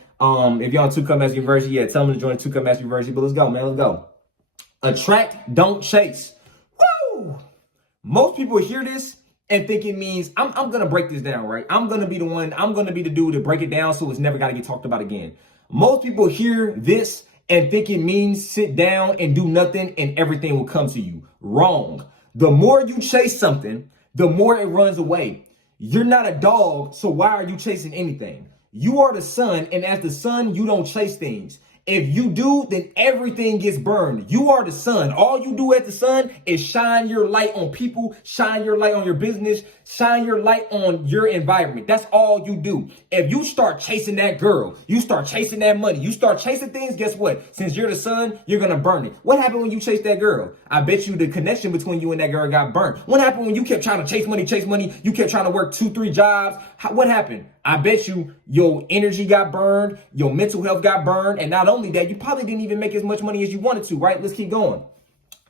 If you're on 2Cup Master University, yeah, tell them to join 2Cup Master University. But let's go, man. Let's go. Attract, don't chase. Woo! Most people hear this and think it means, I'm going to break this down, right? I'm going to be the dude to break it down so it's never got to get talked about again. Most people hear this and think it means sit down and do nothing and everything will come to you. Wrong. The more you chase something, the more it runs away. You're not a dog, so why are you chasing anything? You are the sun, and as the sun, you don't chase things. If you do, then everything gets burned. You are the sun. All you do as the sun is shine your light on people, shine your light on your business, shine your light on your environment. That's all you do. If you start chasing that girl, you start chasing that money, you start chasing things, guess what? Since you're the sun, you're going to burn it. What happened when you chased that girl? I bet you the connection between you and that girl got burnt. What happened when you kept trying to chase money? You kept trying to work 2-3 jobs. What happened? I bet you your energy got burned, your mental health got burned, and not only that, you probably didn't even make as much money as you wanted to, right? Let's keep going.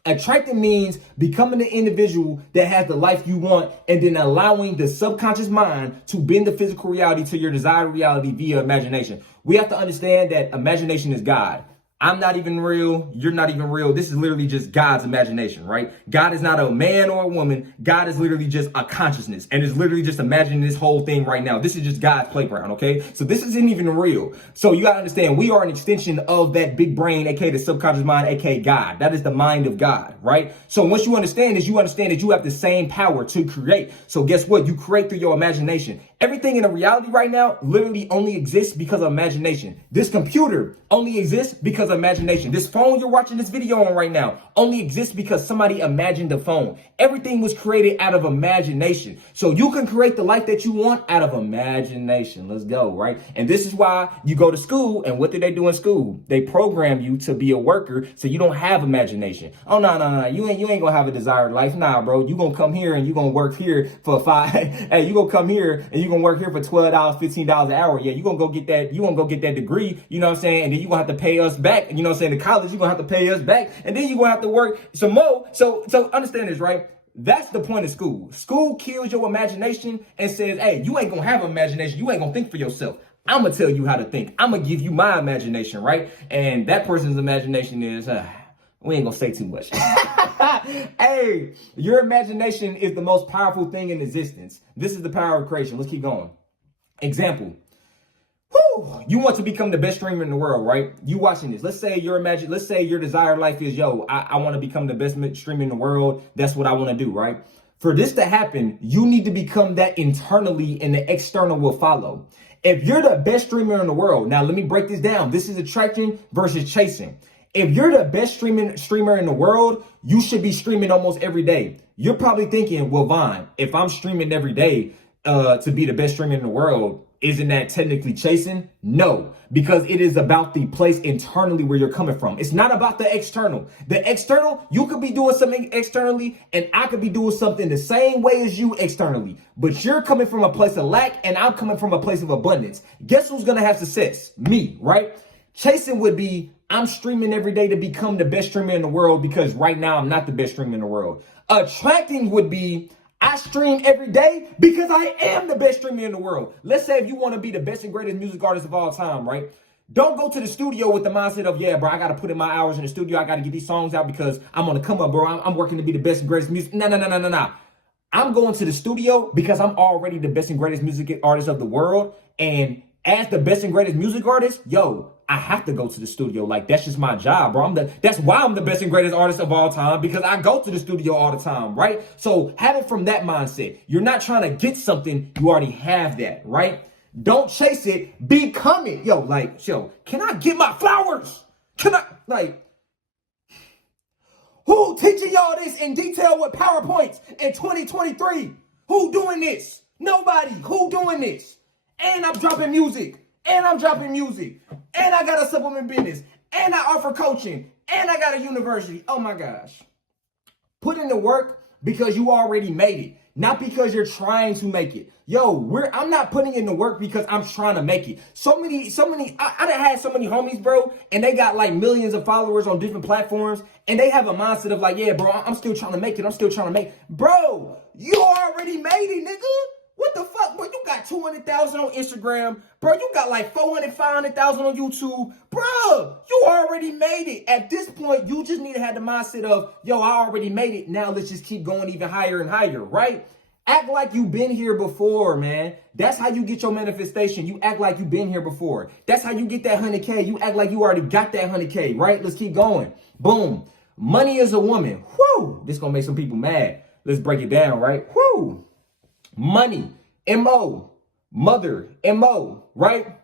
Attracting means becoming the individual that has the life you want and then allowing the subconscious mind to bend the physical reality to your desired reality via imagination. We have to understand that imagination is God. I'm not even real. You're not even real. This is literally just God's imagination, right? God is not a man or a woman. God is literally just a consciousness and is literally just imagining this whole thing right now. This is just God's playground, okay? So this isn't even real. So you gotta understand, we are an extension of that big brain, aka the subconscious mind, aka God. That is the mind of God, right? So once you understand this, you understand that you have the same power to create. So guess what? You create through your imagination. Everything in the reality right now literally only exists because of imagination. This computer only exists because of imagination. This phone you're watching this video on right now only exists because somebody imagined the phone. Everything was created out of imagination. So you can create the life that you want out of imagination. Let's go, right? And this is why you go to school, and what do they do in school? They program you to be a worker so you don't have imagination. Oh, no. You ain't gonna have a desired life. Nah, bro. You gonna come here and you gonna work here for hey, you gonna come here and you gonna work here for $12, $15 an hour. Yeah, you gonna go get that degree, you know what I'm saying? And then you gonna have to pay us back, you know what I'm saying? To college, you gonna have to pay us back, and then you gonna have to work some more. So understand this, right? That's the point of school. School kills your imagination and says, hey, you ain't gonna have imagination. You ain't gonna think for yourself. I'm gonna tell you how to think. I'm gonna give you my imagination, right? And that person's imagination is, we ain't gonna say too much. Hey, your imagination is the most powerful thing in existence. This is the power of creation. Let's keep going. Example. You want to become the best streamer in the world, right? You watching this. Let's say your desired life is, I want to become the best streamer in the world. That's what I want to do, right? For this to happen, you need to become that internally, and the external will follow. If you're the best streamer in the world, now let me break this down. This is attracting versus chasing. If you're the best streamer in the world, you should be streaming almost every day. You're probably thinking, well, Vaughn, if I'm streaming every day to be the best streamer in the world, isn't that technically chasing? No, because it is about the place internally where you're coming from. It's not about the external. The external, you could be doing something externally and I could be doing something the same way as you externally. But you're coming from a place of lack and I'm coming from a place of abundance. Guess who's going to have success? Me, right? Chasing would be, I'm streaming every day to become the best streamer in the world because right now I'm not the best streamer in the world. Attracting would be, I stream every day because I am the best streamer in the world. Let's say if you want to be the best and greatest music artist of all time, right? Don't go to the studio with the mindset of, yeah, bro, I got to put in my hours in the studio. I got to get these songs out because I'm going to come up, bro. I'm working to be the best and greatest music. No. I'm going to the studio because I'm already the best and greatest music artist of the world. And as the best and greatest music artist, yo, I have to go to the studio. Like, that's just my job, bro. That's why I'm the best and greatest artist of all time, because I go to the studio all the time, right? So have it from that mindset. You're not trying to get something, you already have that, right? Don't chase it, become it. Yo, can I get my flowers? Who teaching y'all this in detail with PowerPoints in 2023? Who doing this? Nobody. Who doing this? And I'm dropping music. And I got a supplement business. And I offer coaching. And I got a university. Oh my gosh. Put in the work because you already made it. Not because you're trying to make it. Yo, I'm not putting in the work because I'm trying to make it. I done had so many homies, bro, and they got like millions of followers on different platforms, and they have a mindset of like, yeah, bro, I'm still trying to make it. Bro, you already made it, nigga. What the fuck, bro? You got 200,000 on Instagram, bro. You got like 400, 500,000 on YouTube, bro. You already made it. At this point, you just need to have the mindset of, yo, I already made it. Now let's just keep going even higher and higher, right? Act like you've been here before, man. That's how you get your manifestation. You act like you've been here before. That's how you get that 100K. You act like you already got that 100K, right? Let's keep going. Boom. Money is a woman. Whoo. This gonna make some people mad. Let's break it down, right? Whoo. Money, M-O, mother, M-O, right?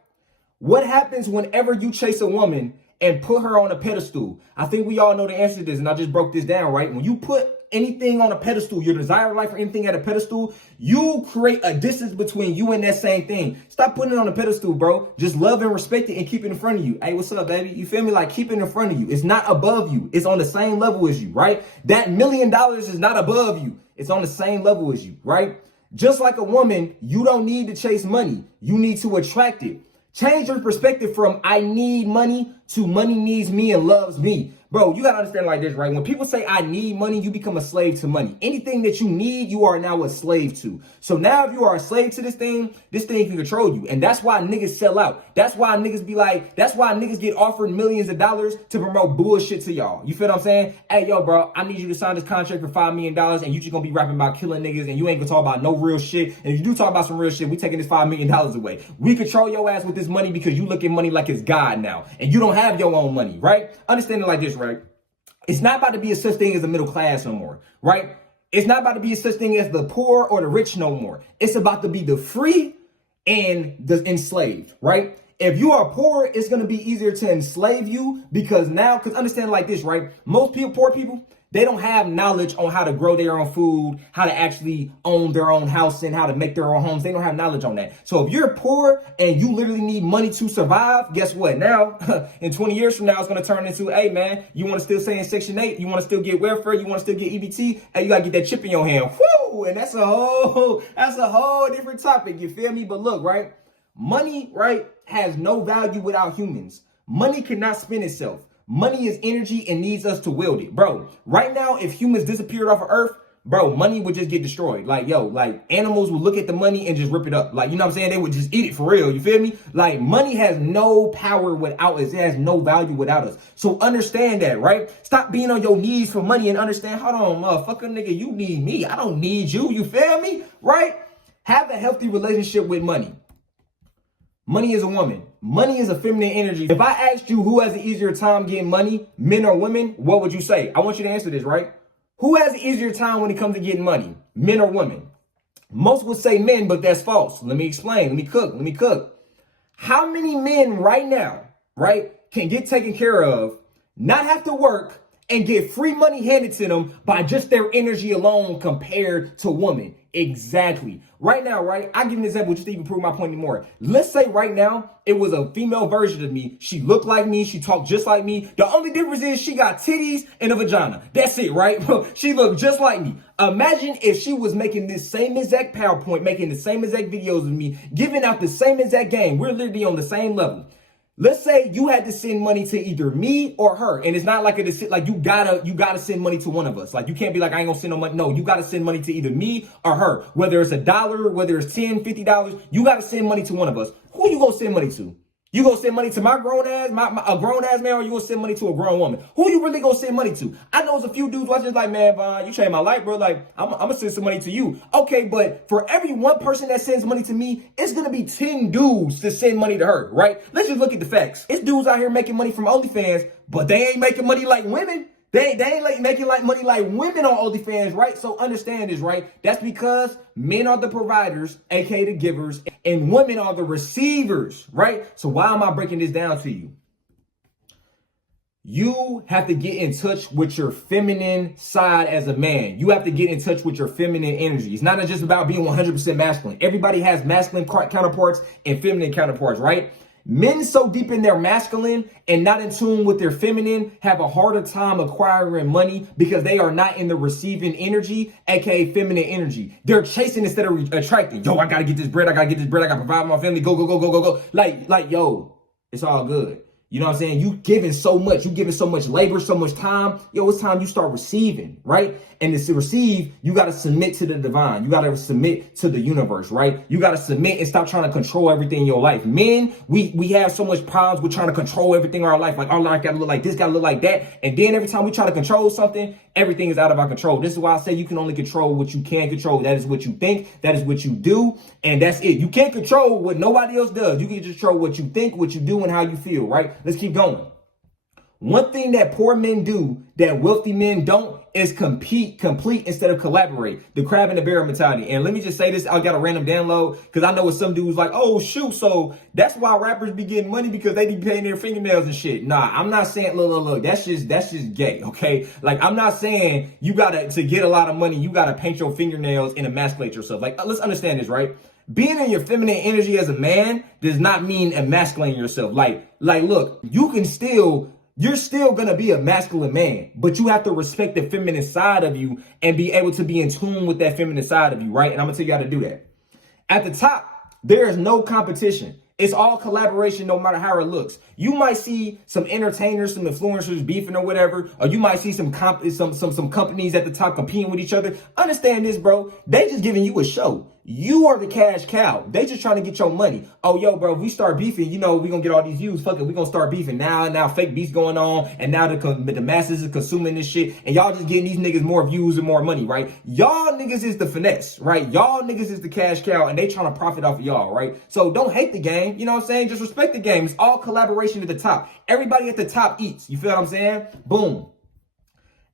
What happens whenever you chase a woman and put her on a pedestal? I think we all know the answer to this, and I just broke this down, right? When you put anything on a pedestal, your desired life or anything at a pedestal, you create a distance between you and that same thing. Stop putting it on a pedestal, bro. Just love and respect it and keep it in front of you. Hey, what's up, baby? You feel me? Like, keep it in front of you. It's not above you. It's on the same level as you, right? That $1 million is not above you. It's on the same level as you, right? Just like a woman, you don't need to chase money. You need to attract it. Change your perspective from I need money to money needs me and loves me. Bro, you got to understand like this, right? When people say I need money, you become a slave to money. Anything that you need, you are now a slave to. So now if you are a slave to this thing can control you. And that's why niggas sell out. That's why niggas get offered millions of dollars to promote bullshit to y'all. You feel what I'm saying? Hey, yo, bro, I need you to sign this contract for $5 million and you just gonna be rapping about killing niggas and you ain't gonna talk about no real shit. And if you do talk about some real shit, we taking this $5 million away. We control your ass with this money because you look at money like it's God now. And you don't have your own money, right? Understand it like this, right? It's not about to be a such thing as the middle class no more, right? It's not about to be a such thing as the poor or the rich no more. It's about to be the free and the enslaved, right? If you are poor, it's going to be easier to enslave you because understand like this, right? Most people, poor people, they don't have knowledge on how to grow their own food, how to actually own their own house and how to make their own homes. They don't have knowledge on that. So if you're poor and you literally need money to survive, guess what? Now, in 20 years from now, it's going to turn into, hey, man, you want to still stay in Section 8? You want to still get welfare? You want to still get EBT? Hey, you got to get that chip in your hand. Woo! And that's a whole different topic. You feel me? But look, right? Money, right, has no value without humans. Money cannot spend itself. Money is energy and needs us to wield it. Bro, right now, if humans disappeared off of Earth, bro, money would just get destroyed. Like, yo, like animals would look at the money and just rip it up. Like, you know what I'm saying? They would just eat it for real. You feel me? Like, money has no power without us. It has no value without us. So understand that, right? Stop being on your knees for money and understand, hold on, motherfucker, nigga, you need me. I don't need you. You feel me? Right? Have a healthy relationship with money. Money is a woman. Money is a feminine energy. If I asked you who has an easier time getting money, men or women, what would you say? I want you to answer this, right? Who has an easier time when it comes to getting money, men or women? Most would say men, but that's false. Let me explain. Let me cook. How many men right now, right, can get taken care of, not have to work, and get free money handed to them by just their energy alone compared to women? Exactly. Right now, right? I'll give you an example just to even prove my point anymore. Let's say right now it was a female version of me. She looked like me. She talked just like me. The only difference is she got titties and a vagina. That's it, right? She looked just like me. Imagine if she was making this same exact PowerPoint, making the same exact videos of me, giving out the same exact game. We're literally on the same level. Let's say you had to send money to either me or her. And it's not like you gotta send money to one of us. Like, you can't be like, I ain't gonna send no money. No, you gotta send money to either me or her. Whether it's $1, whether it's $10, $50, you gotta send money to one of us. Who you gonna send money to? You gonna send money to my grown ass, a grown ass man, or you gonna send money to a grown woman? Who you really gonna send money to? I know there's a few dudes watching like, man, Von, you changed my life, bro. Like, I'm gonna send some money to you. Okay, but for every one person that sends money to me, it's gonna be 10 dudes to send money to her, right? Let's just look at the facts. It's dudes out here making money from OnlyFans, but they ain't making money like women. They ain't like making like money like women on OnlyFans, right? So understand this, right? That's because men are the providers, aka the givers, and women are the receivers, right? So why am I breaking this down to you? You have to get in touch with your feminine side as a man. You have to get in touch with your feminine energy. It's not just about being 100% masculine. Everybody has masculine counterparts and feminine counterparts, right? Men so deep in their masculine and not in tune with their feminine have a harder time acquiring money because they are not in the receiving energy, aka feminine energy. They're chasing instead of attracting. Yo, I gotta get this bread. I gotta provide for my family. Go, go, go, go, go, go. Like, yo, it's all good. You know what I'm saying? You giving so much labor, so much time. Yo, it's time you start receiving, right? And to receive, you got to submit to the divine. You got to submit to the universe, right? You got to submit and stop trying to control everything in your life. Men, we have so much problems with trying to control everything in our life. Like, our life got to look like this, got to look like that. And then every time we try to control something, everything is out of our control. This is why I say you can only control what you can control. That is what you think. That is what you do. And that's it. You can't control what nobody else does. You can just control what you think, what you do, and how you feel, right? Let's keep going. One thing that poor men do that wealthy men don't is complete instead of collaborate. The crab and the barrel mentality. And let me just say this, I got a random download because I know what some dudes like, oh shoot, so that's why rappers be getting money because they be paying their fingernails and shit. Nah, I'm not saying, look, that's just gay, okay? Like, I'm not saying you to get a lot of money, you gotta paint your fingernails and emasculate yourself. Like, let's understand this, right? Being in your feminine energy as a man does not mean emasculating yourself. Like, look, you're still going to be a masculine man, but you have to respect the feminine side of you and be able to be in tune with that feminine side of you, right? And I'm going to tell you how to do that. At the top, there is no competition. It's all collaboration, no matter how it looks. You might see some entertainers, some influencers beefing or whatever, or you might see some companies at the top competing with each other. Understand this, bro. They just giving you a show. You are the cash cow. They just trying to get your money. Oh, yo, bro, if we start beefing, we gonna get all these views. Fuck it, we gonna start beefing. Now fake beefs going on, and now the masses is consuming this shit, and y'all just getting these niggas more views and more money, right? Y'all niggas is the finesse, right? Y'all niggas is the cash cow, and they trying to profit off of y'all, right? So don't hate the game, you know what I'm saying? Just respect the game. It's all collaboration at the top. Everybody at the top eats. You feel what I'm saying? Boom.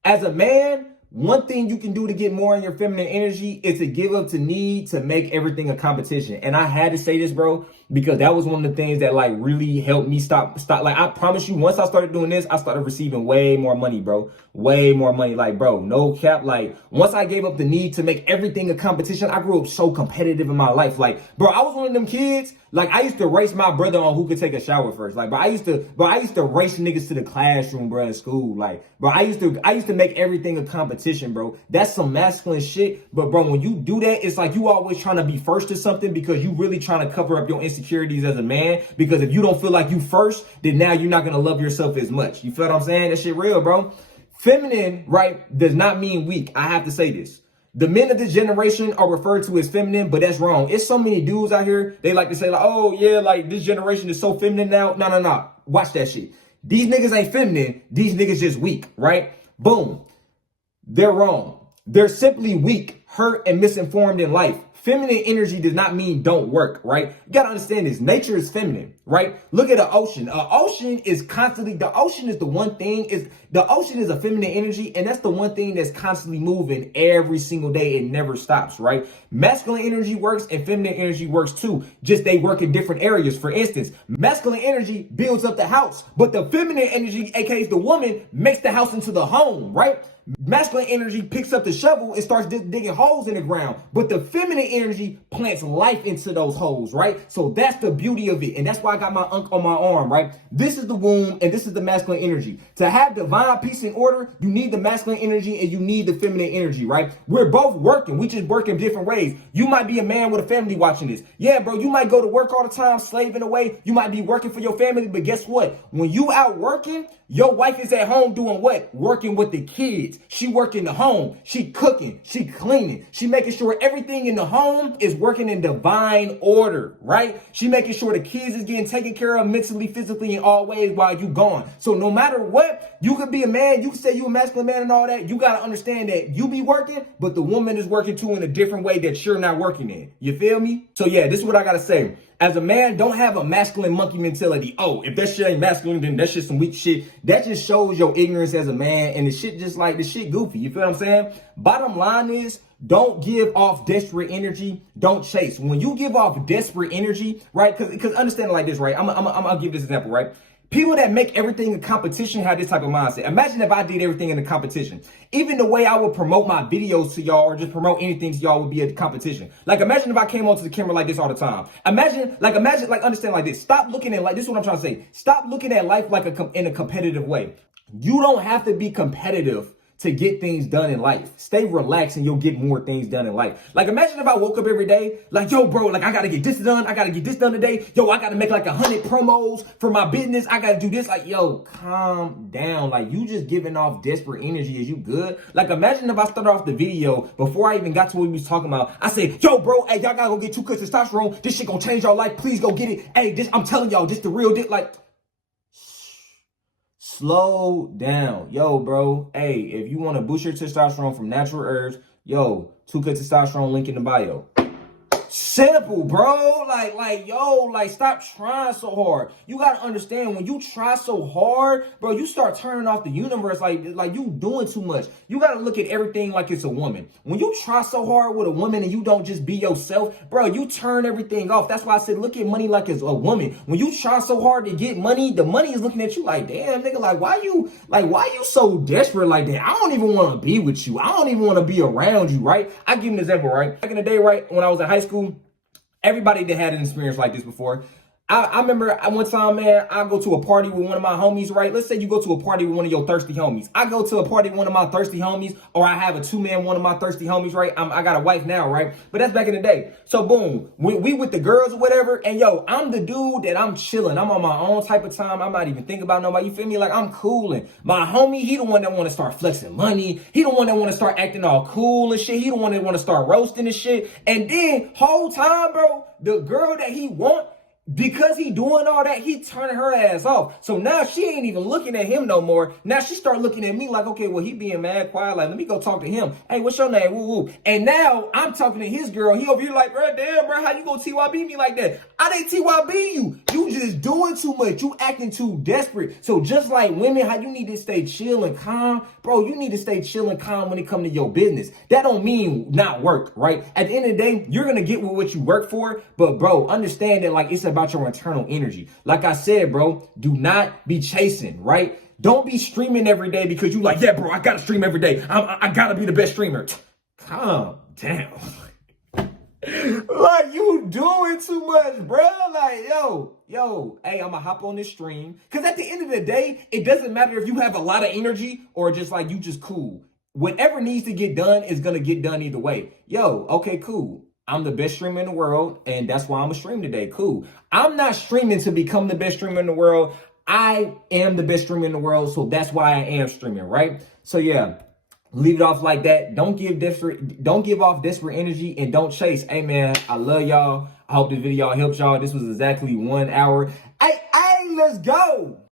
As a man, one thing you can do to get more in your feminine energy is to give up to need to make everything a competition. And I had to say this, bro, because that was one of the things that like really helped me stop. Like, I promise you, once I started doing this, I started receiving way more money, bro. Way more money. Like, bro, no cap. Like, once I gave up the need to make everything a competition, I grew up so competitive in my life. Like, bro, I was one of them kids. Like, I used to race my brother on who could take a shower first. Like, but I used to race niggas to the classroom, bro, in school. Like, bro, I used to make everything a competition, bro. That's some masculine shit. But bro, when you do that, it's like you always trying to be first to something because you really trying to cover up your insecurities as a man. Because if you don't feel like you first, then now you're not gonna love yourself as much. You feel what I'm saying? That shit real, bro. Feminine, right, does not mean weak. I have to say this. The men of this generation are referred to as feminine, but that's wrong. It's so many dudes out here, they like to say like, oh yeah, like this generation is so feminine now. No. Watch that shit. These niggas ain't feminine. These niggas just weak, right? Boom. They're wrong. They're simply weak, hurt, and misinformed in life. Feminine energy does not mean don't work, right? You gotta understand this. Nature is feminine, right? Look at the ocean. The ocean is the ocean is a feminine energy, and that's the one thing that's constantly moving every single day. It never stops, right? Masculine energy works and feminine energy works too. Just they work in different areas. For instance, masculine energy builds up the house, but the feminine energy, aka the woman, makes the house into the home, right? Masculine energy picks up the shovel and starts digging holes in the ground, but the feminine energy plants life into those holes, right? So that's the beauty of it, and that's why I got my unk on my arm, right? This is the womb, and this is the masculine energy. To have divine peace and order, you need the masculine energy and you need the feminine energy, right? We're both working. We just work in different ways. You might be a man with a family watching this. Yeah, bro, you might go to work all the time, slaving away. You might be working for your family, but guess what? When you out working, Your wife is at home doing what? Working with the kids. She working the home. She cooking. She cleaning. She making sure everything in the home is working in divine order, right? She making sure the kids is getting taken care of mentally, physically, in all ways while you gone. So no matter what, you could be a man, you can say you a masculine man and all that. You got to understand that you be working, but the woman is working too in a different way that you're not working in. You feel me? So yeah, this is what I got to say. As a man, don't have a masculine monkey mentality. Oh, if that shit ain't masculine, then that shit some weak shit. That just shows your ignorance as a man, and the shit just like, the shit goofy. You feel what I'm saying? Bottom line is, don't give off desperate energy. Don't chase. When you give off desperate energy, right? Because understand it like this, right? I'm gonna give this example, right? People that make everything a competition have this type of mindset. Imagine if I did everything in a competition. Even the way I would promote my videos to y'all or just promote anything to y'all would be a competition. Like, imagine if I came onto the camera like this all the time. Imagine, understand like this. Stop looking at, like, this is what I'm trying to say. Stop looking at life like in a competitive way. You don't have to be competitive to get things done in life. Stay relaxed and you'll get more things done in life. Like, imagine if I woke up every day, like, yo, bro, like, I gotta get this done. I gotta get this done today. Yo, I gotta make like 100 promos for my business. I gotta do this. Like, yo, calm down. Like, you just giving off desperate energy. Is you good? Like, imagine if I started off the video before I even got to what we was talking about. I said, yo, bro, hey, y'all gotta go get 2 cuts of testosterone. This shit gonna change your life. Please go get it. Hey, this, I'm telling y'all, this the real dick. Like, slow down. Yo, bro. Hey, if you want to boost your testosterone from natural herbs, yo, 2 cuts of testosterone, link in the bio. Simple, bro. Like, stop trying so hard. You gotta understand, when you try so hard, bro, you start turning off the universe. Like you doing too much. You gotta look at everything like it's a woman. When you try so hard with a woman and you don't just be yourself, bro, you turn everything off. That's why I said, look at money like it's a woman. When you try so hard to get money, the money is looking at you like, damn, nigga, why you so desperate like that? I don't even want to be with you. I don't even want to be around you, right? I give you an example, right? Back in the day, right, when I was in high school, everybody that had an experience like this before. I remember one time, man, I go to a party with one of my homies, right? Let's say you go to a party with one of your thirsty homies. I go to a party with one of my thirsty homies, or I have a 2-man, one of my thirsty homies, right? I got a wife now, right? But that's back in the day. So boom, we with the girls or whatever, and yo, I'm the dude that I'm chilling. I'm on my own type of time. I'm not even thinking about nobody. You feel me? Like, I'm cooling. My homie, he the one that want to start flexing money. He the one that want to start acting all cool and shit. He the one that want to start roasting and shit. And then whole time, bro, the girl that he want, because he doing all that, he turning her ass off. So now she ain't even looking at him no more. Now she start looking at me like, okay, well, he being mad quiet. Like, let me go talk to him. Hey, what's your name? Woo woo. And now I'm talking to his girl. He over here like, bro, damn, bro, how you gonna TYB me like that? I didn't TYB you. You just doing too much. You acting too desperate. So just like women, how you need to stay chill and calm, bro, you need to stay chill and calm when it comes to your business. That don't mean not work, right? At the end of the day, you're gonna get what you work for. But bro, understand that, like, it's about your internal energy. Like I said, bro, do not be chasing, right? Don't be streaming every day because you like, yeah, bro, I gotta stream every day. I gotta be the best streamer. Calm down. Like, you doing too much, bro. Like, yo, hey, I'm gonna hop on this stream. Because at the end of the day, it doesn't matter if you have a lot of energy or just like you just cool. Whatever needs to get done is gonna get done either way. Yo, okay, cool. I'm the best streamer in the world, and that's why I'm gonna stream today. Cool. I'm not streaming to become the best streamer in the world. I am the best streamer in the world, so that's why I am streaming, right? So yeah, leave it off like that. Don't give off desperate energy, and don't chase. Hey man, I love y'all. I hope this video helps y'all. This was exactly 1 hour. Hey, let's go.